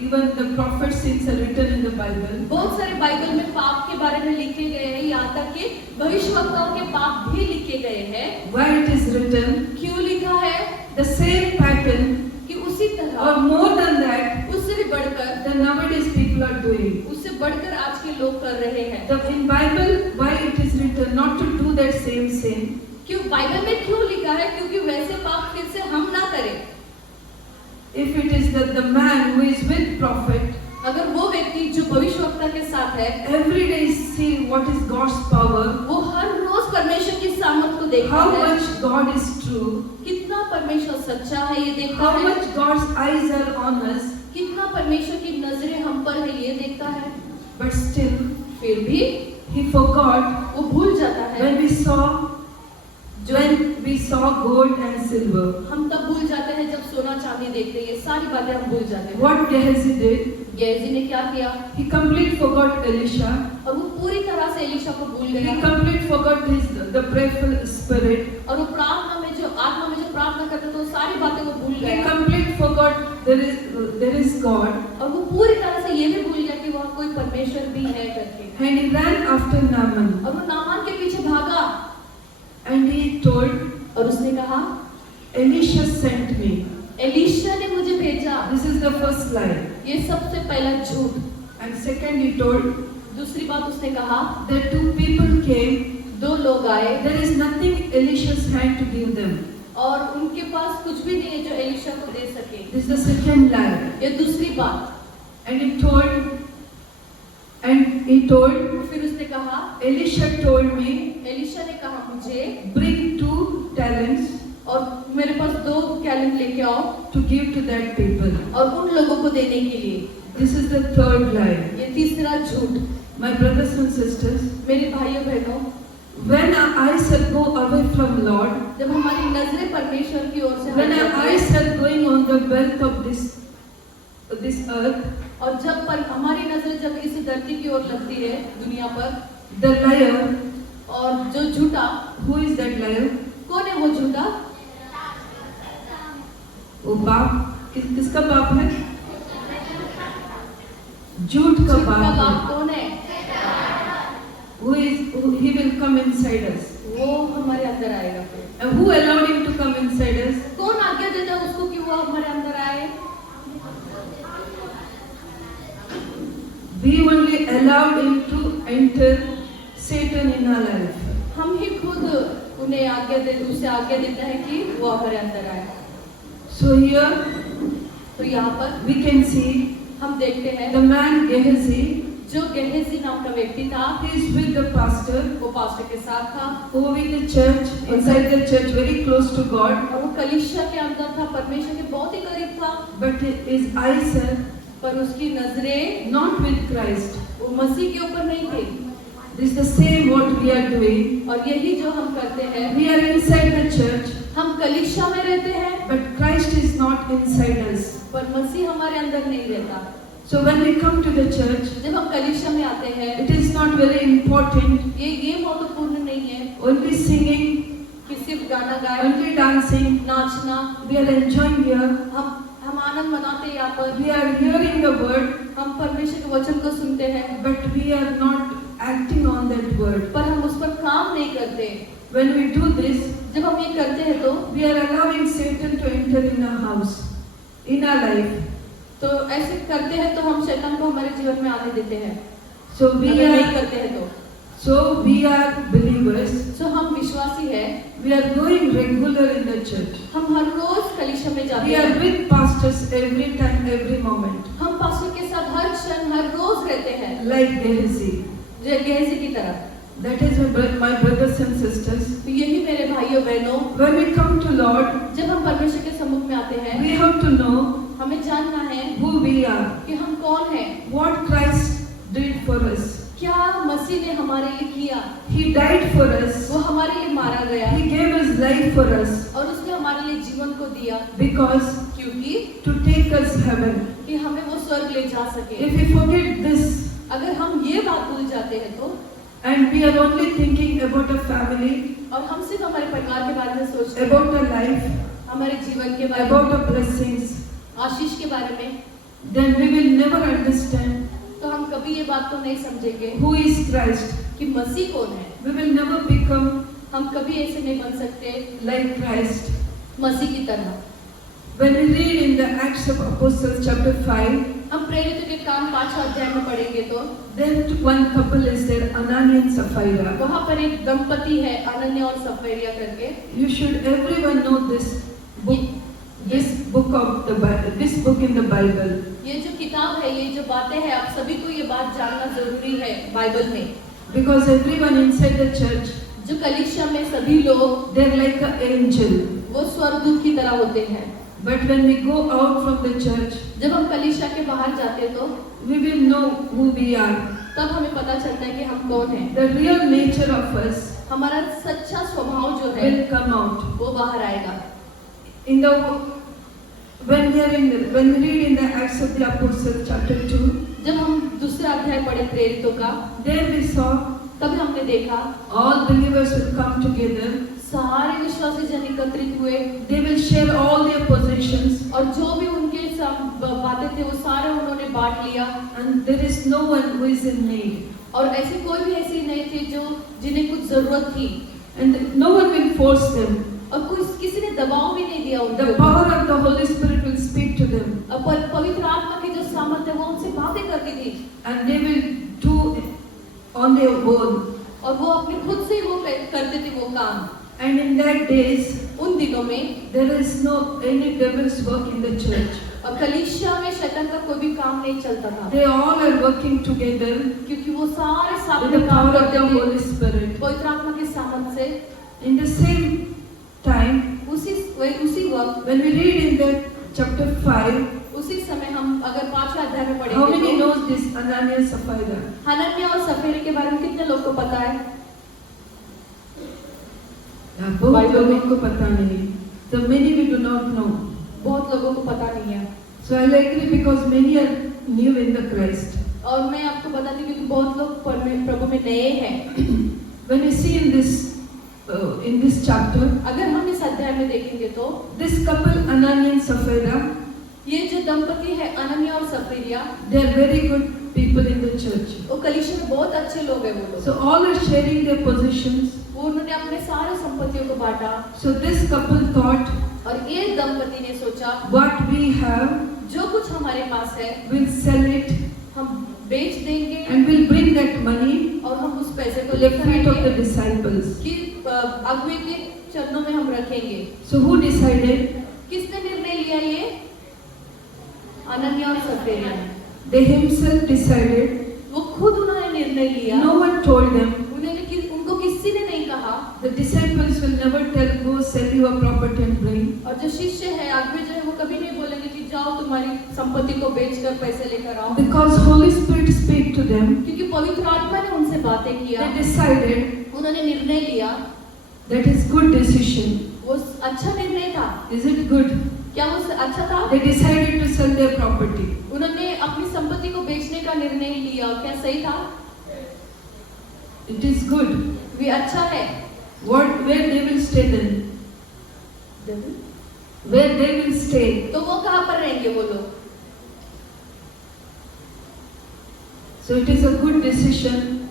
even the prophet's sins are written in the Bible. बहुत सारे बाइबल में पाप के बारे में लिखे गए हैं, यहाँ तक कि भविष्यवक्ताओं के पाप भी लिखे गए हैं। Why it is written? क्यों लिखा है? The same pattern, कि उसी तरह or more than that, उससे भी बढ़कर, that nowadays people are doing. उससे बढ़कर आज के लोग कर रहे हैं। In Bible, why it is written not to do that same sin? क्यों बाइबल में क्यों लिखा है? क्योंकि वैसे पाप फिर से हम ना करें। If it is that the man who is with prophet, अगर वो व्यक्ति जो भविष्यवक्ता के साथ है, every day see what is God's power, वो हर रोज परमेश्वर की सामर्थ को देखता how है, much God is true, कितना परमेश्वर सच्चा है ये देखता how है, much God's eyes are on us, कितना परमेश्वर की नजरें हम पर है ये देखता है, but still फिर भी he forgot वो भूल जाता है। when we saw gold and silver. हम तब भूल जाते हैं जब सोना चांदी देखते हैं, ये सारी बातें हम भूल जाते हैं। What Gehazi did, गेहजी ने क्या किया? he completely forgot Elisha. और वो पूरी तरह से एलिशा को भूल He गया, completely forgot the prayerful spirit. और वो प्रार्थना में जो आत्मा में जो प्रार्थना करता था वो सारी बातें वो भूल He गया, completely forgot there is God, और वो पूरी तरह से ये भी भूल गया कि वहाँ कोई परमेश्वर भी है करके, and he ran after Naaman, और वो नामान के पीछे भागा, and he told, और उसने कहा Elisha sent me. एलिशा ने मुझे भेजा। This is the first lie. ये सबसे पहला झूठ। And second, he told दूसरी बात उसने कहा, that two people came. दो लोग आए, There is nothing Elisha's hand to give them. और उनके पास कुछ भी नहीं है जो एलिशा को दे सके। This is the second lie. ये दूसरी बात। And he told, फिर उसने कहा, Elisha told me, एलिशा ने कहा मुझे, bring 2 talents और मेरे पास 2 टैलेंट लेके आओ to give to that people. और उन लोगों को देने के लिए। This is the third lie. ये तीसरा झूठ। My brothers and sisters, मेरे भाइयों बहनों, when our eyes are go away from Lord, जब हमारी नजरें परमेश्वर की ओर से when हट our जाती eyes हैं, are going on the wealth of this earth, और जब हमारी नजरें जब इस धरती की ओर लगती है, दुनिया पर, the liar, और जो झूठा, who is that liar? कौन है वो झूठा? वो बाप, किसका बाप है? झूठ का झूठ का बाप बाप कौन है? he will come inside us. वो हमारे अंदर आएगा फिर। And who allowed him to come inside us? कौन आज्ञा देता है उसको कि वो हमारे अंदर आए? We only allowed him to enter Satan in our life. हम ही खुद उन्हें उसे आज्ञा देता है कि वो हमारे अंदर आए। So here तो यहाँ पर we can see हम देखते हैं the man Gehazi, जो गेहजी नाम का व्यक्ति था, He is with the pastor, वो पास्टर के साथ था who with the church, inside the church, very close to God. और वो कलीसिया के अंदर था, परमेश्वर के बहुत ही करीब था, But his eyes are पर उसकी नजरें not with Christ. वो मसीह के ऊपर नहीं थी। This is the same what we are doing. और यही जो हम करते हैं, We are inside the church, हम कलीसिया में रहते हैं, but Christ is not inside us. पर मसीह हमारे अंदर नहीं रहता। So when we come to the church, जब हम कलीसिया में आते हैं, it is not very important ये महत्वपूर्ण नहीं है only singing, कि सिर्फ गाना गाए, only dancing. नाचना, We are enjoying here. हम आनंद मनाते हैं यहाँ पर, We are hearing the word, हम परमेश्वर के वचन को सुनते हैं, but we are not acting on that word. पर हम उस पर काम नहीं करते। When we do this, जब हम ये करते हैं तो we are allowing Satan to enter in our house, in our life. तो ऐसे करते हैं तो हम शैतान को हमारे जीवन में आने देते हैं। So we अगर नहीं are, करते हैं तो we are believers. सो हम विश्वासी है, We are going regular in the church. हम हर रोज कलीसिया में जाते We are हैं, with pastors every time, every moment, हम पास्टर के साथ हर क्षण हर रोज रहते हैं, like Gehazi. गेहजी की तरह। That is my brothers and sisters. तो यही मेरे भाइयों बहनों, When we come to Lord, जब हम परमेश्वर के सम्मुख में आते हैं, we have to know हमें जानना है who we are, कि हम कौन हैं, what Christ did for us. क्या मसीह ने हमारे लिए किया। He died for us. वो हमारे लिए मारा गया He gave His life for us और उसने हमारे लिए जीवन को दिया, because क्योंकि to take us heaven. कि हमें वो स्वर्ग ले जा सके। If we forget this अगर हम ये बात भूल जाते हैं तो, and we are only thinking about a family, और हम सिर्फ हमारे परिवार के बारे में सोचते हैं, about a life, हमारे जीवन के बारे में, about our blessings, आशीष के बारे में, then we will never understand तो हम कभी ये बात तो नहीं समझेंगे who is Christ. कि मसीह कौन है। We will never become हम कभी ऐसे नहीं बन सकते like Christ. मसीह की तरह। When we read in the Acts of Apostles chapter 5, हम प्रेरितों के काम 5 अध्याय में पढ़ेंगे तो then one couple is there, Ananias and Sapphira. वहाँ पर एक दंपति है, अनन्या और सफेरिया करके। You should everyone know this book, this book of the Bible, this book in the Bible. ये जो किताब है, ये जो बातें हैं, आप सभी को ये बात जानना जरूरी है बाइबल में। Because everyone inside the church, जो कलीसिया में सभी लोग, they're like an angel. वो स्वर्गदूत की तरह होते हैं। But when we go out from the church, जब हम कलीसिया के बाहर जाते हैं तो we will know who we are. तब हमें पता चलता है कि हम कौन हैं। The real nature of us हमारा सच्चा स्वभाव जो है will come out. वो बाहर आएगा। In the when we read in the Acts of the Apostles chapter 2, जब हम दूसरा अध्याय पढ़े प्रेरितों का, there we saw तब हमने देखा all believers will come together. सारे विश्वासी जन एकत्रित हुए They will share all their possessions, और जो भी उनके सब बातें थे वो सारे उन्होंने बांट लिया। and there is no one who is in need, और ऐसे कोई भी ऐसे नहीं थे जो जिन्हें कुछ जरूरत थी, and no one will force them. और किसी ने दबाव भी नहीं दिया The उनको। power of the Holy Spirit will speak to them, पवित्र आत्मा की जो सामर्थ्य है वो उनसे बातें करती थी and they will do on their own. और वो अपने खुद से ही वो करते थे वो काम। And in that days, उन दिनों में there is no any devil's work in the church. और कलीसिया में शैतान का कोई भी काम नहीं चलता था, They all are working together क्योंकि वो सारे साथ with में the काम power of करते the थे Holy Spirit. पवित्र आत्मा के सामर्थ्य से। In the same time, उसी वक्त, when we read in that chapter 5, उसी समय हम अगर 5वें अध्याय में how many पढ़ेंगे तो knows this Ananias Sapphira? Hananya और सफेरे के बारे में कितने लोग को पता है? बहुत लोगों को पता नहीं. So many we do not know. बहुत लोगों को पता नहीं है। So I agree because many are new in the Christ. और मैं आपको बताती हूँ क्योंकि बहुत लोग प्रभु में नए हैं। When we see in this chapter, अगर हम इस अध्याय में देखेंगे तो this couple Ananias and Sapphira, ये जो दंपति है अनन्या और सफेरिया, they are very good people in the church. वो कलीसिया में बहुत अच्छे लोग हैं वो लोग। So all are sharing their possessions. वो उन्होंने अपने सारे संपत्तियों को बांटा So this couple thought, और ये दंपति ने सोचा what we have, जो कुछ हमारे पास है we'll sell it हम बेच देंगे and we'll bring that money और हम उस पैसे को to the लेकर feet of the आएंगे disciples. कि अगुवे के चरणों में हम रखेंगे। So who decided? किसने निर्णय लिया ये? अनन्या और सफेरिया ने। They himself decided. वो खुद उन्होंने निर्णय लिया। No one told them. उनको किसी ने नहीं कहा। The disciples will never tell, go sell your property and bring. और जो शिष्य है आगे जो है वो कभी नहीं बोलेंगे कि जाओ तुम्हारी संपत्ति को बेचकर पैसे लेकर आओ। Because Holy Spirit speak to them. क्योंकि पवित्र आत्मा ने उनसे बातें किया। They decided. उन्होंने निर्णय लिया। That is good decision. वो अच्छा निर्णय था। Is it good? क्या वो अच्छा था? They decided to sell their property. उन्होंने अपनी संपत्ति को बेचने का निर्णय लिया। क्या सही था? It is good. वे अच्छा है। Where they will stay then? Where they will stay? तो वो कहाँ पर रहेंगे वो लोग? So it is a good decision.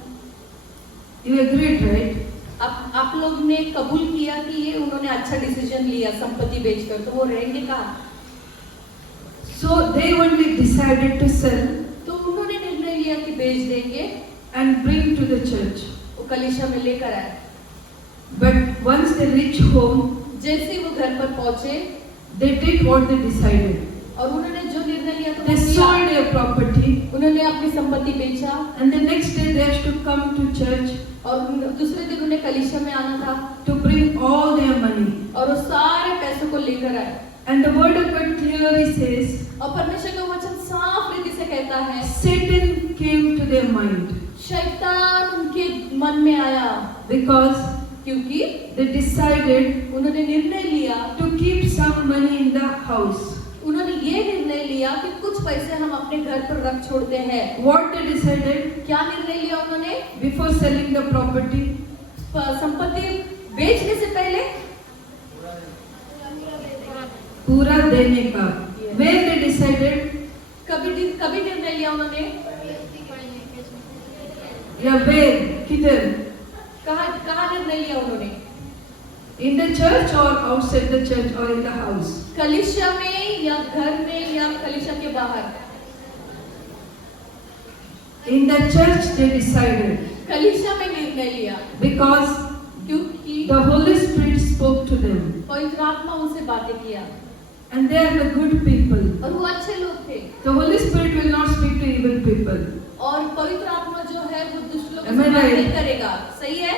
You agreed, right? आप लोग ने कबूल किया कि ये उन्होंने अच्छा डिसीजन लिया संपत्ति बेचकर, तो वो रहेंगे कहाँ? So they only decided to sell. तो उन्होंने निर्णय लिया कि बेच देंगे and bring to the church. वो कलीसिया में लेकर आए। But once they reach home, जैसे वो घर पर पहुँचे, they did what they decided. और उन्होंने जो निर्णय लिया तो They sold their property. उन्होंने अपनी संपत्ति बेचा। And the next day they had to come to church. और दूसरे दिन उन्हें कलीसिया में आना था। To bring all their money. और वो सारे पैसों को लेकर आए। And the word of God clearly says. और परमेश्वर का वचन साफ रीति से कहता है। Satan came to their mind. शैतान उनके मन में आया। Because क्योंकि they decided उन्होंने निर्णय लिया to keep some money in the house. उन्होंने ये निर्णय लिया कि कुछ पैसे हम अपने घर पर रख छोड़ते हैं। What they decided? क्या निर्णय लिया उन्होंने? Before selling the property. संपत्ति बेचने से पहले पूरा देने का। Where they decided? कभी निर्णय लिया उन्होंने? या where? किधर? कहाँ निर्णय लिया उन्होंने? In the church or outside the church or in the house? कलीसिया में या घर में या कलीसिया के बाहर? In the church they decided. कलीसिया में निर्णय लिया। Because क्योंकि the Holy Spirit spoke to them. पवित्र आत्मा उनसे बातें किया। And they are the good people. और वो अच्छे लोग थे। The Holy Spirit will not speak to evil people. और पवित्र आत्मा जो है वो दुष्ट लोगों Am I से बात right? नहीं करेगा। सही है?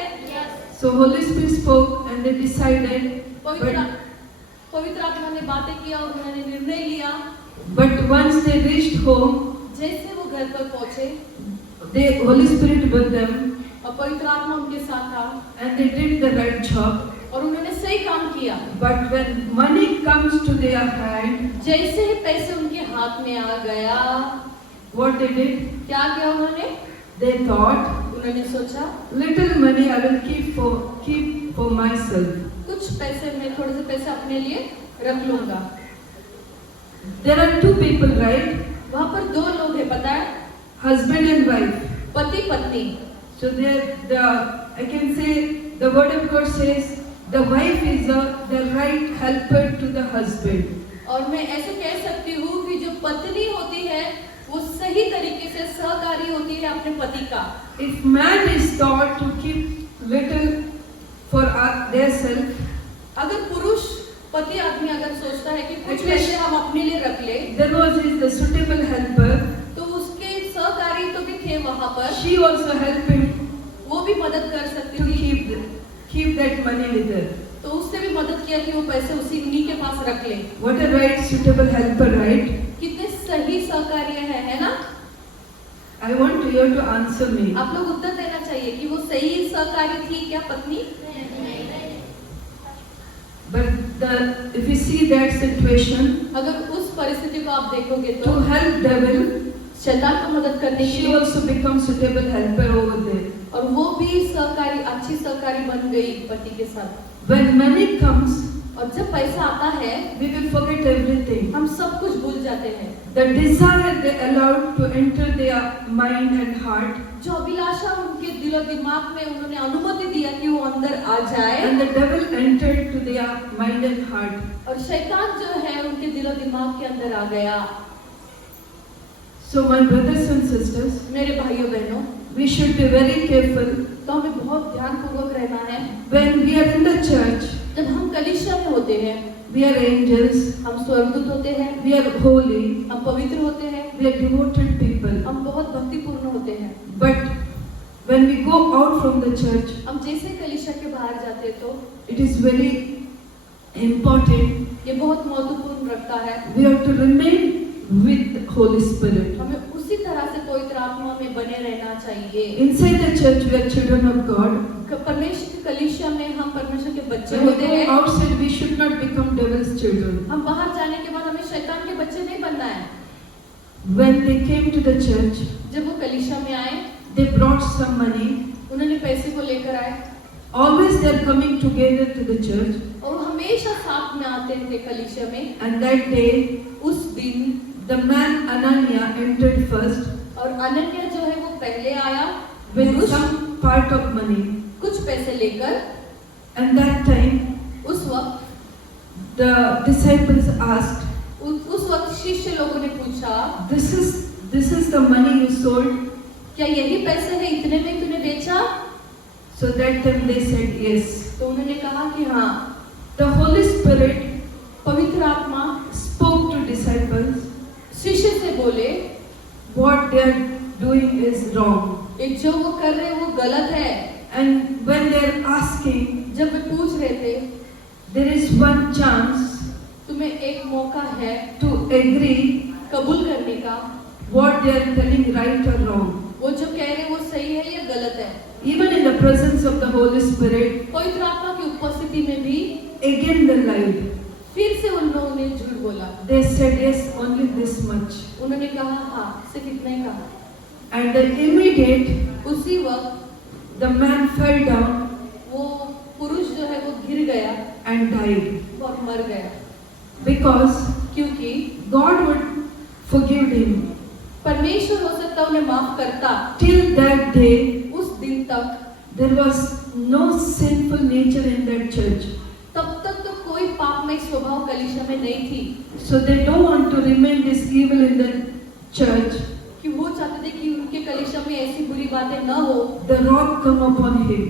So Holy Spirit spoke and they decided. पवित्र आत्मा ने बातें किया और उन्होंने निर्णय लिया। But once they reached home, जैसे वो घर पर पहुँचे, the Holy Spirit with them. और पवित्र आत्मा उनके साथ था। And they did the right job. और उन्होंने सही काम किया। But when money comes to their hand, जैसे ही पैसे उनके हाथ में आ गया, what they did? क्या किया उन्होंने? They thought, उन्होंने सोचा, little money I will keep for myself. कुछ पैसे मैं थोड़े से पैसे अपने लिए रख लूंगा। There are two people, right? वहाँ पर दो लोग हैं, पता है? Husband and wife. पति पत्नी। So I can say the word of God says the wife is the right helper to the husband. और मैं ऐसे कह सकती हूँ कि जो पत्नी होती है वो सही तरीके से सहकारी होती है अपने पति का। If man is taught to keep little for their self, अगर पुरुष पति आदमी अगर सोचता है कि कुछ पैसे हम अपने लिए रख ले, there was the suitable helper. तो उसके सहकारी तो भी थे वहाँ पर। She also helped him वो भी मदद कर सकती to थी। keep that money with her. तो उससे भी मदद किया कि वो पैसे उन्हीं के पास रख ले। What a right suitable helper, right? कितने सही सहकार्य है ना? I want you to answer me. आप लोग उत्तर देना चाहिए कि वो सही सहकारी थी क्या पत्नी? But if you see that situation, अगर उस परिस्थिति को आप देखोगे to तो help devil, शैतान को मदद करने के she लिए also becomes suitable helper over there. और वो भी सहकारी अच्छी सहकारी बन गई पति के साथ। When money comes, और जब पैसा आता है we will forget everything. हम सब कुछ भूल जाते हैं। The desire they allowed to enter their mind and heart, जो अभिलाषा उनके दिलो दिमाग में उन्होंने अनुमति दिया कि वो अंदर आ जाए, and the devil entered to their mind and heart. और शैतान जो है उनके दिलो दिमाग के अंदर आ गया। So my brothers and sisters, मेरे भाइयों बहनों, we should be very careful तो हमें बहुत ध्यानपूर्वक रहना है। when we are in the church. जब हम कलीसिया में होते हैं, we are angels, हम स्वर्गदूत होते हैं, we are holy, हम पवित्र होते हैं, we are devoted people. हम बहुत भक्तिपूर्ण होते हैं। But when we go out from the church, हम जैसे कलीसिया के बाहर जाते हैं तो it is very important. ये बहुत महत्वपूर्ण रखता है। We have to remain with Holy Spirit. हमें उसी तरह से पवित्र आत्मा में बने रहना चाहिए। Inside the church, we are children of God. परमेश्वर के कलीसिया में हम परमेश्वर के बच्चे When we होते go हैं। outside, we should not become devil's children. हम बाहर जाने के बाद हमें शैतान के बच्चे नहीं बनना है। When they came to the church, जब वो कलीसिया में आए, they brought some money. उन्होंने पैसे को लेकर आए Always they are coming together to the church. और वो हमेशा साथ में आते थे कलीसिया में। And that day, उस दिन the man Anania entered first और अनन्या जो है वो पहले आया with पुरुष, some part of money. कुछ पैसे लेकर। And that time, उस वक्त the disciples asked, उस वक्त शिष्य लोगों ने पूछा, this is the money you sold? क्या यही पैसे हैं, इतने में तूने बेचा? So that time they said yes. तो उन्होंने कहा कि हाँ। The Holy Spirit पवित्र आत्मा spoke to disciples, शिष्य से बोले, what they are doing is wrong. ये जो वो कर रहे हैं वो गलत है। And when they are asking, जब वे पूछ रहे थे, there is one chance तुम्हें एक मौका है to agree कबूल करने का, what they are telling right or wrong. वो जो कह रहे हैं वो सही है या गलत है। Even in the presence of the Holy Spirit, पवित्र आत्मा की उपस्थिति में भी again they lied. फिर से उन लोगों ने झूठ बोला। They said yes, only this much. उन्होंने कहा हाँ, सिर्फ इतना ही कहा। And the immediate, उसी वक्त the man fell down वो पुरुष जो है वो गिर गया and died. और मर गया, Because क्योंकि God would forgive him. परमेश्वर हो सकता उन्हें माफ करता। Till that day, उस दिन तक there was no sinful nature in that church. तब तक तो कोई पापमय स्वभाव कलीसिया में नहीं थी। So they don't want to remain this evil in the church. कि वो चाहते थे कि उनके कलीसिया में ऐसी बुरी बातें न हो The wrath come upon him.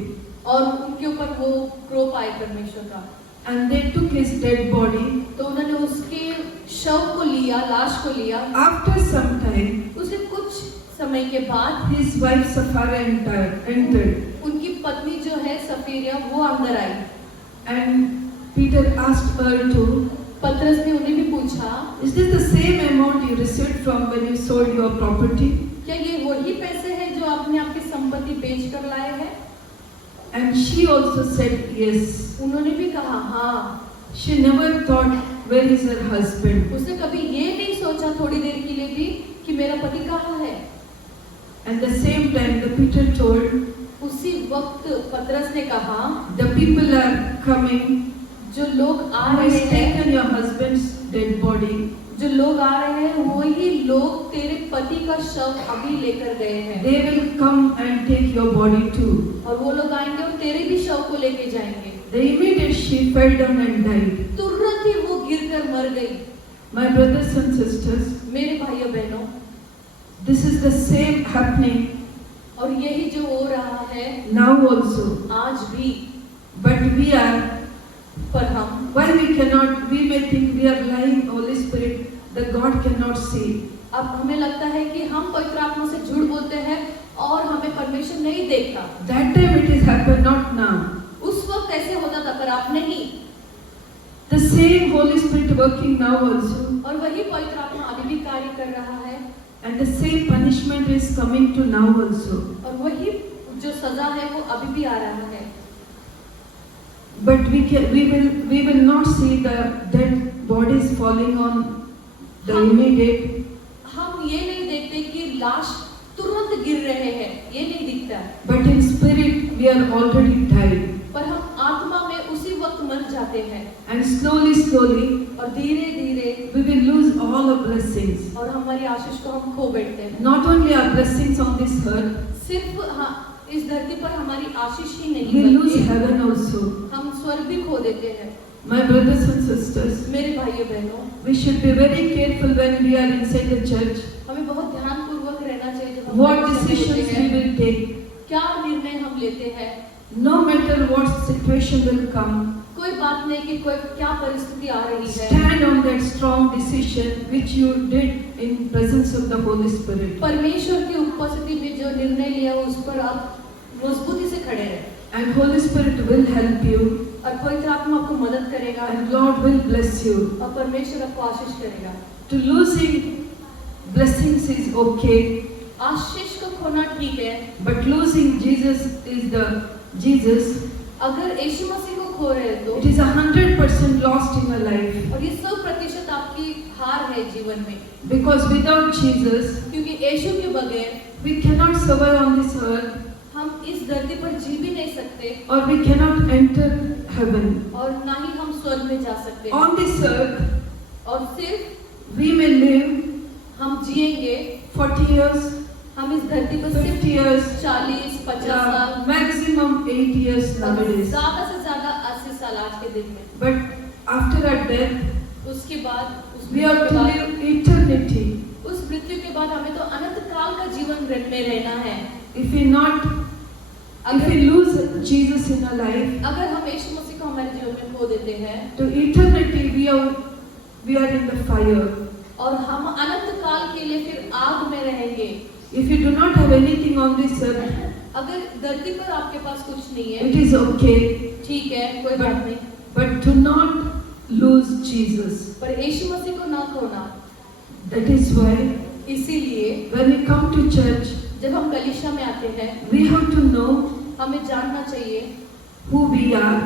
और उनके ऊपर वो क्रोध आए परमेश्वर का। And they took his dead body. तो उन्होंने उसके शव को लिया, लाश को लिया। After some time, उसे कुछ समय के बाद his wife Sapphira entered. उनकी पत्नी जो है सफीरिया वो अंदर आई। And Peter asked her to, पतरस ने उन्हें भी पूछा, is this the same amount you received from when you sold your property? क्या ये वही पैसे हैं जो आपने आपकी संपत्ति बेच कर लाए हैं? And she also said yes. उन्होंने भी कहा हाँ। She never thought, where is her husband? उसने कभी ये नहीं सोचा थोड़ी देर के लिए भी कि मेरा पति कहाँ है। And the same time, the Peter told, उसी वक्त पतरस ने कहा, the people are coming. जो लोग आ Who रहे has हैं, taken your husband's dead body? जो लोग आ रहे हैं वही लोग तेरे पति का शव अभी लेकर गए हैं। They will come and take your body too. और वो लोग आएंगे और तेरे भी शव को लेके जाएंगे। The immediate she fell down and died. तुरंत ही वो गिरकर मर गई। My brothers and sisters, मेरे भाइयों बहनों, this is the same happening और यही जो हो रहा है now also. आज भी। But we are, पर हम, why we cannot, we may think we are lying, Holy Spirit, that God cannot see. अब हमें लगता है कि हम पवित्र आत्मा से झूठ बोलते हैं और हमें परमेश्वर नहीं देखता। That time it has happened, not now. उस वक्त ऐसे होता था पर आप नहीं। The same Holy Spirit working now also. और वही पवित्र आत्मा अभी भी कार्य कर रहा है। And the same punishment is coming to now also. और वही जो सजा है वो अभी भी आ रहा है। But we will not see the dead bodies falling on the immediate. हम ये नहीं देखते कि लाश तुरंत गिर रहे हैं, ये नहीं दिखता। But in spirit we are already died. पर हम आत्मा में उसी वक्त मर जाते हैं। And slowly और धीरे धीरे we will lose all our blessings. और हमारी आशीष को हम खो बैठते हैं। Not only our blessings on this earth, सिर्फ हाँ, इस धरती पर हमारी आशीष ही नहीं we lose बल्कि heaven also. हम स्वर्ग भी खो देते हैं। My brothers and sisters, मेरे भाइयों बहनों, we should be very careful when we are inside the church. हमें बहुत ध्यानपूर्वक रहना चाहिए जब हम What कलीसिया में decisions होते we हैं। will take. क्या निर्णय हम लेते हैं। No matter what situation will come, कोई बात नहीं कि कोई क्या परिस्थिति आ रही है, stand on that strong decision which you did in presence of the Holy Spirit. परमेश्वर की उपस्थिति में जो निर्णय लिया उस पर आप मजबूती से खड़े रहे, And Holy Spirit will help you और पवित्र आत्मा आपको मदद करेगा and Lord will bless you. और परमेश्वर आपको आशीष करेगा। To losing blessings is okay, आशीष को खोना ठीक है, but losing Jesus is the Jesus. अगर यीशु मसीह को खो रहे हो It तो is 100% lost in your life. और ये 100% आपकी हार है जीवन में, Because without Jesus, क्योंकि यीशु के बगैर we cannot survive on this earth हम इस धरती पर जी भी नहीं सकते or we cannot enter heaven. और ना ही हम स्वर्ग में जा सकते। On this earth, और सिर्फ we may live हम जिएंगे, 40 years, हम इस धरती पर 50 सिर्फ years, 40, 50 साल, maximum 8 years और nowadays. ज्यादा से ज्यादा 80 साल आज के दिन में। But after our death, उसके बाद उस we have मृत्यु to के बाद live eternity. उस मृत्यु के बाद हमें तो अनंत काल का जीवन में रहना है। If we lose Jesus in our life, अगर हम यीशु मसीह को हमारे जीवन में खो देते हैं to eternity we are in the fire. और हम अनंत काल के लिए फिर आग में रहेंगे। If you do not have anything on this earth, अगर धरती पर आपके पास कुछ नहीं है, it is okay, ठीक है, कोई बात नहीं, but do not lose Jesus. पर यीशु मसीह को ना खोना। That is why इसीलिए when we come to church, जब हम कलीसिया में आते हैं, we have to know हमें जानना चाहिए who we are,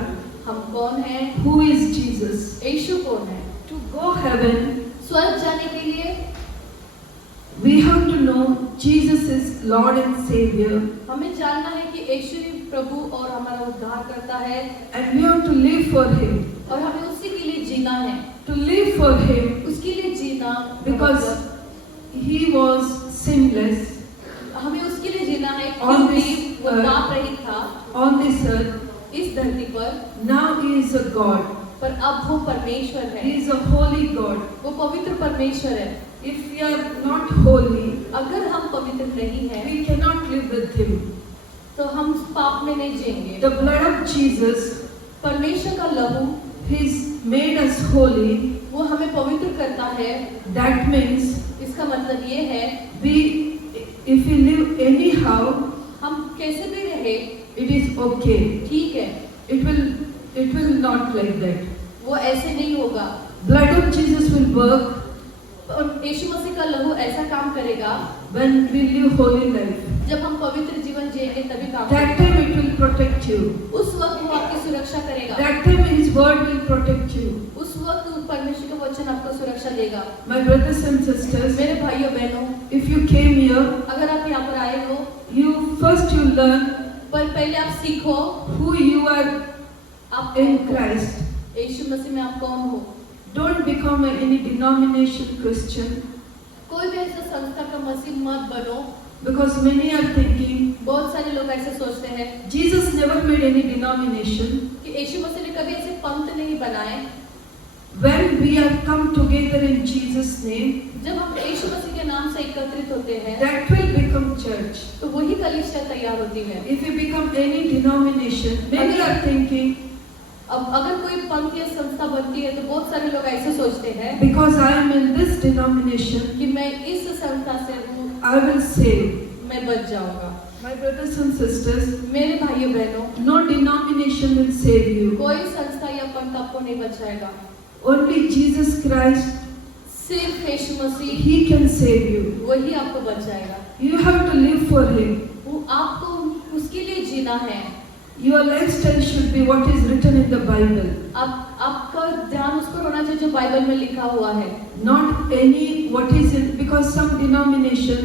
हम कौन हैं, who is Jesus. यीशु कौन है। To go heaven, स्वर्ग जाने के लिए we have to know Jesus is Lord and Savior, हमें जानना है कि यीशु ही प्रभु और हमारा उद्धार करता है and we have to live for Him. और हमें उसी के लिए जीना है। To live for Him उसके लिए जीना because He was sinless हमें उसके लिए जीना है On क्योंकि this वो earth. पाप रहित था on this earth. इस धरती पर, Now He is a God. पर अब वो परमेश्वर He है, is a holy God. वो पवित्र परमेश्वर है। If we are not holy, अगर हम पवित्र नहीं हैं we cannot live with Him. तो हम पाप में नहीं जिएंगे। The blood of Jesus, परमेश्वर का लहू He's made us holy. वो हमें पवित्र करता है। That means इसका मतलब ये है if we live anyhow, हम कैसे भी रहे it is okay. ठीक है, It will not like that. वो ऐसे नहीं होगा। Blood of Jesus will work और यीशु मसीह का लहू ऐसा काम करेगा when we live holy life. जब हम पवित्र जीवन जिएंगे तभी काम That करेगा। time it will protect you. उस वक्त वो आपकी सुरक्षा करेगा। That time His word will protect you. उस वक्त परमेश्वर का वचन आपको सुरक्षा देगा। My brothers and sisters, मेरे भाइयों बहनों, if you came here, अगर आप यहाँ पर आए हो, you learn पर पहले आप सीखो who you are आप in कौन हो। Christ. यीशु मसीह में आप कौन हो। Don't become any denomination Christian, कोई भी ऐसा संस्था का मसीह मत बनो। because many are thinking बहुत सारे लोग ऐसे सोचते हैं Jesus never made any denomination. कि यीशु मसीह ने कभी ऐसे पंथ नहीं बनाए। When we are come together in Jesus' name, जब हम यीशु मसीह के नाम से एकत्रित होते हैं that will become church. तो वही कलीसिया तैयार होती है। If you become any denomination, many are thinking, अब अगर कोई पंथ या संस्था बनती है तो बहुत सारे लोग ऐसे सोचते हैं because I am in this denomination, कि मैं इस संस्था से हूँ, I will save. मैं बच जाऊंगा। My brothers and sisters, मेरे भाइयों बहनों, no denomination will save you. कोई संस्था या पंथ आपको नहीं बचाएगा। Only Jesus Christ, सिर्फ यीशु मसीह He can save you. वही आपको बचाएगा। You have to live for Him. वो आपको उसके लिए जीना है। Your lifestyle should be what is written in the Bible. आपका ध्यान उस पर होना चाहिए जो बाइबल में लिखा हुआ है, Not any what is in, because some denomination,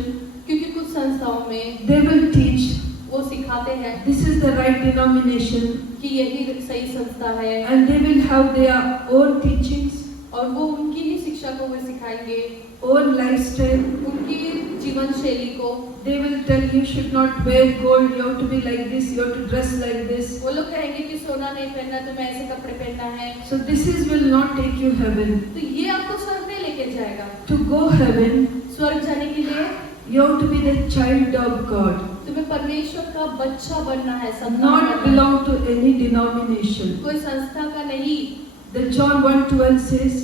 क्योंकि कुछ संस्थाओं में they will teach वो सिखाते हैं this is the right denomination, कि यही सही संस्था है and they will have their own teachings, और वो उनकी ही शिक्षा को वो सिखाएंगे, own lifestyle. उनकी जीवन शैली को। They will tell you should not wear gold, you have to be like this, you have to dress like this. वो लोग कहेंगे कि सोना नहीं पहनना, तुम्हें ऐसे कपड़े पहनना है। So this will not take you heaven. तो ये आपको स्वर्ग में लेके जाएगा। To go heaven, स्वर्ग जाने के लिए you have to be the child of God. तुम्हें परमेश्वर का बच्चा बनना है, संतान not बनना है। belong to any denomination. कोई संस्था का नहीं। Then John 1:12 says,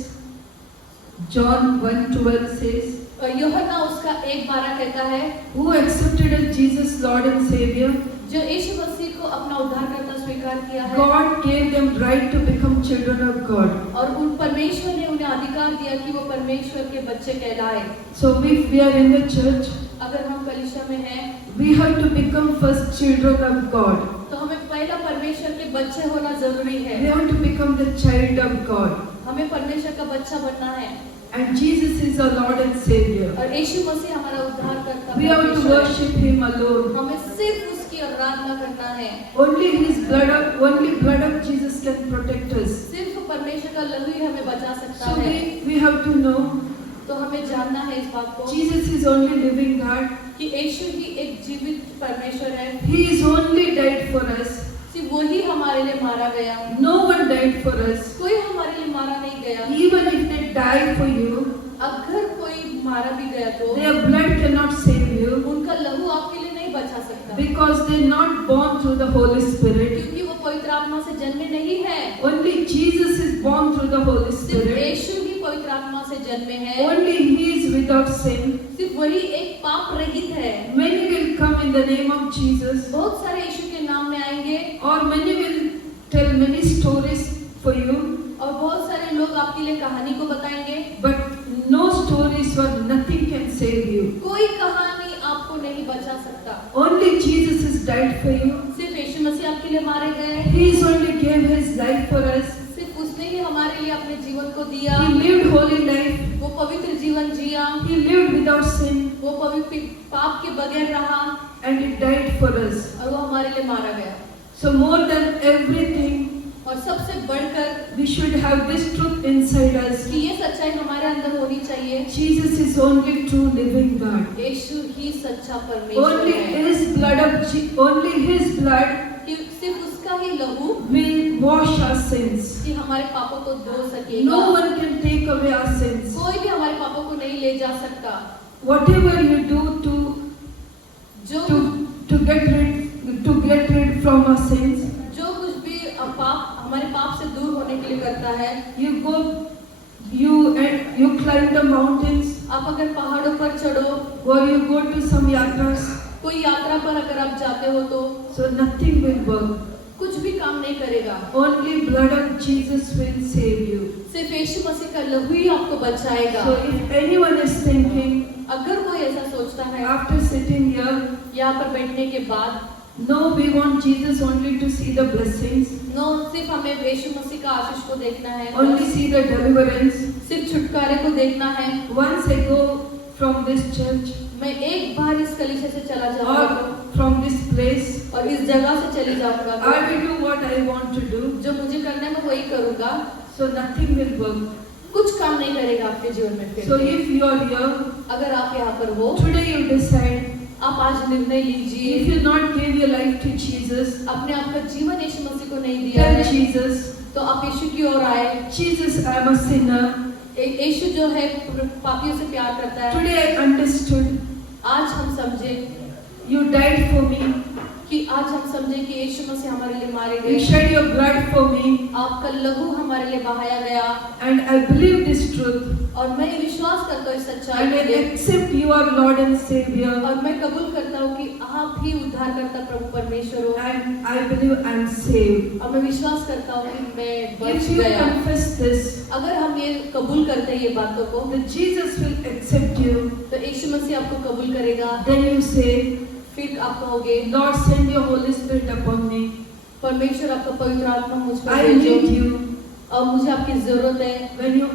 John 1:12 says, और यूहन्ना उसका 1:12 कहता है, who accepted as Jesus Lord and Savior, जो यीशु मसीह को अपना उद्धारकर्ता स्वीकार किया है, God gave them right to become children of God. और उन परमेश्वर ने उन्हें अधिकार दिया कि वो परमेश्वर के बच्चे कहलाए। So if we are in the church, अगर हम कलीसिया में हैं, we have to become first children of God. तो हमें पहला परमेश्वर के बच्चे होना जरूरी We है। have to become the child of God. हमें परमेश्वर का बच्चा बनना है, And Jesus is our Lord and Savior. और यीशु मसीह हमारा उद्धारकर्ता We have to परमेश्वर है। worship Him alone. हमें सिर्फ उसकी आराधना करना है। Only blood of Jesus can protect us. सिर्फ परमेश्वर का लहू ही हमें बचा सकता So है। we have to know तो हमें जानना है इस बात को Jesus is only living God. कि यीशु ही एक जीवित परमेश्वर है। He is only died for us. सिर्फ वही हमारे लिए मारा गया, No one died for us. कोई हमारे लिए मारा नहीं गया। Even if they die for you, अगर कोई मारा भी गया तो their blood cannot save you उनका लहू आपके लिए नहीं बचा सकता, because they're not born through the Holy Spirit. क्योंकि वो पवित्र आत्मा से जन्मे नहीं है। Only Jesus is born through the Holy सिर्फ Spirit. यीशु ही पवित्र आत्मा से जन्मे हैं। Only He is without sin. सिर्फ वही एक पाप रहित है। Many will come in the name of Jesus, बहुत सारे यीशु के नाम में आएंगे, or many will tell many stories for you, और बहुत सारे लोग आपके लिए कहानी को बताएंगे, but no stories or nothing can save you. कोई कहानी आपको नहीं बचा सकता। Only Jesus has died for you. सिर्फ यीशु मसीह आपके लिए मारे गए, He has only gave His life for us. सिर्फ उसने ही हमारे लिए अपने जीवन को दिया। He lived holy life. वो पवित्र जीवन जिया, He lived without sin, वो पवित्र पाप के बगैर रहा, and He died for us. और वो हमारे लिए मारा गया। So more than everything, और सबसे बढ़कर we should have this truth inside us. कि ये सच्चाई हमारे अंदर होनी चाहिए, Jesus is only true living God. यीशु ही सच्चा परमेश्वर Only है। only His blood कि सिर्फ उसका ही लहू will wash our sins. कि हमारे पापों को धो सकेगा। No one can take away our sins. कोई भी हमारे पापों को नहीं ले जा सकता। Whatever you do जो to get rid from our sins, जो कुछ भी पाप हमारे पाप से दूर होने के लिए करता है, you climb the mountains, आप अगर पहाड़ों पर चढ़ो, or you go to some yatras, कोई यात्रा पर अगर आप जाते हो तो so nothing will work. कुछ भी काम नहीं करेगा। Only blood of Jesus will save you. सिर्फ यीशु मसीह का लहू ही आपको बचाएगा। So if anyone is thinking अगर कोई ऐसा सोचता है after sitting here, यहाँ पर बैठने के बाद, no, we want Jesus only to see the blessings, no सिर्फ हमें यीशु मसीह का आशीष को देखना है, only see the deliverance. सिर्फ छुटकारे को देखना है। Once I go from this church मैं एक बार इस कलीसिया से चला जाऊंगा or from this place, और इस जगह से चली जाऊंगा, I will do what I want to do. जो मुझे करना है मैं वही करूंगा, So nothing will work. कुछ काम नहीं करेगा आपके जीवन में। फिर So if you are here, अगर आप यहाँ पर हो, today you decide, आप आज निर्णय लीजिए, if you not give your life to Jesus, अपने आप का जीवन यीशु मसीह को नहीं दिया tell है, Jesus, तो आप यीशु की ओर आए। Jesus, I am a sinner. यीशु जो है पापियों से प्यार करता है। Today I understood आज हम समझे you died for me. कि आज हम समझे कि यीशु मसीह हमारे लिए मारे You गए, shed your blood for me, आपका लहू हमारे लिए बहाया गया, and I believe this truth, और मैं विश्वास करता हूँ इस सच्चाई and I पे, accept you are Lord and Savior, और मैं कबूल करता हूँ कि आप ही उद्धारकर्ता प्रभु परमेश्वर हो, and I believe I am saved. और मैं विश्वास करता हूँ कि मैं बच If you गया। confess this, अगर हम ये कबूल करते हैं ये बातों को, then Jesus will accept you. तो यीशु मसीह आपको कबूल करेगा। Then you say, फिर आप कहोगे, Lord, send your Holy Spirit upon me. परमेश्वर आपका पवित्र आत्मा मुझ पर I need भेजो, you. और मुझे आपकी जरूरत है। When you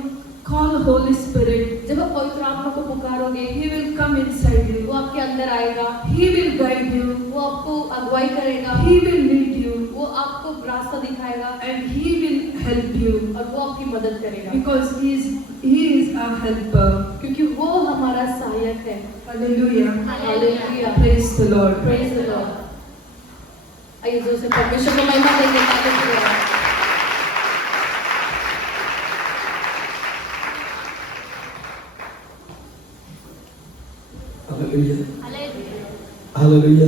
call Holy Spirit, जब आप पवित्र आत्मा को पुकारोगे, He will come inside वो you. आपके अंदर आएगा, He will guide you. वो आपको अगुवाई करेगा, He will lead you. वो आपको रास्ता दिखाएगा, And He will help you. और वो आपकी मदद करेगा, Because He is our helper. क्योंकि वो हमारा सहायक है। Hallelujah. Hallelujah, Praise the Lord. Praise the Lord. आइए जोर से परमेश्वर को महिमा देंगे। हालेलुया। Hallelujah. Hallelujah.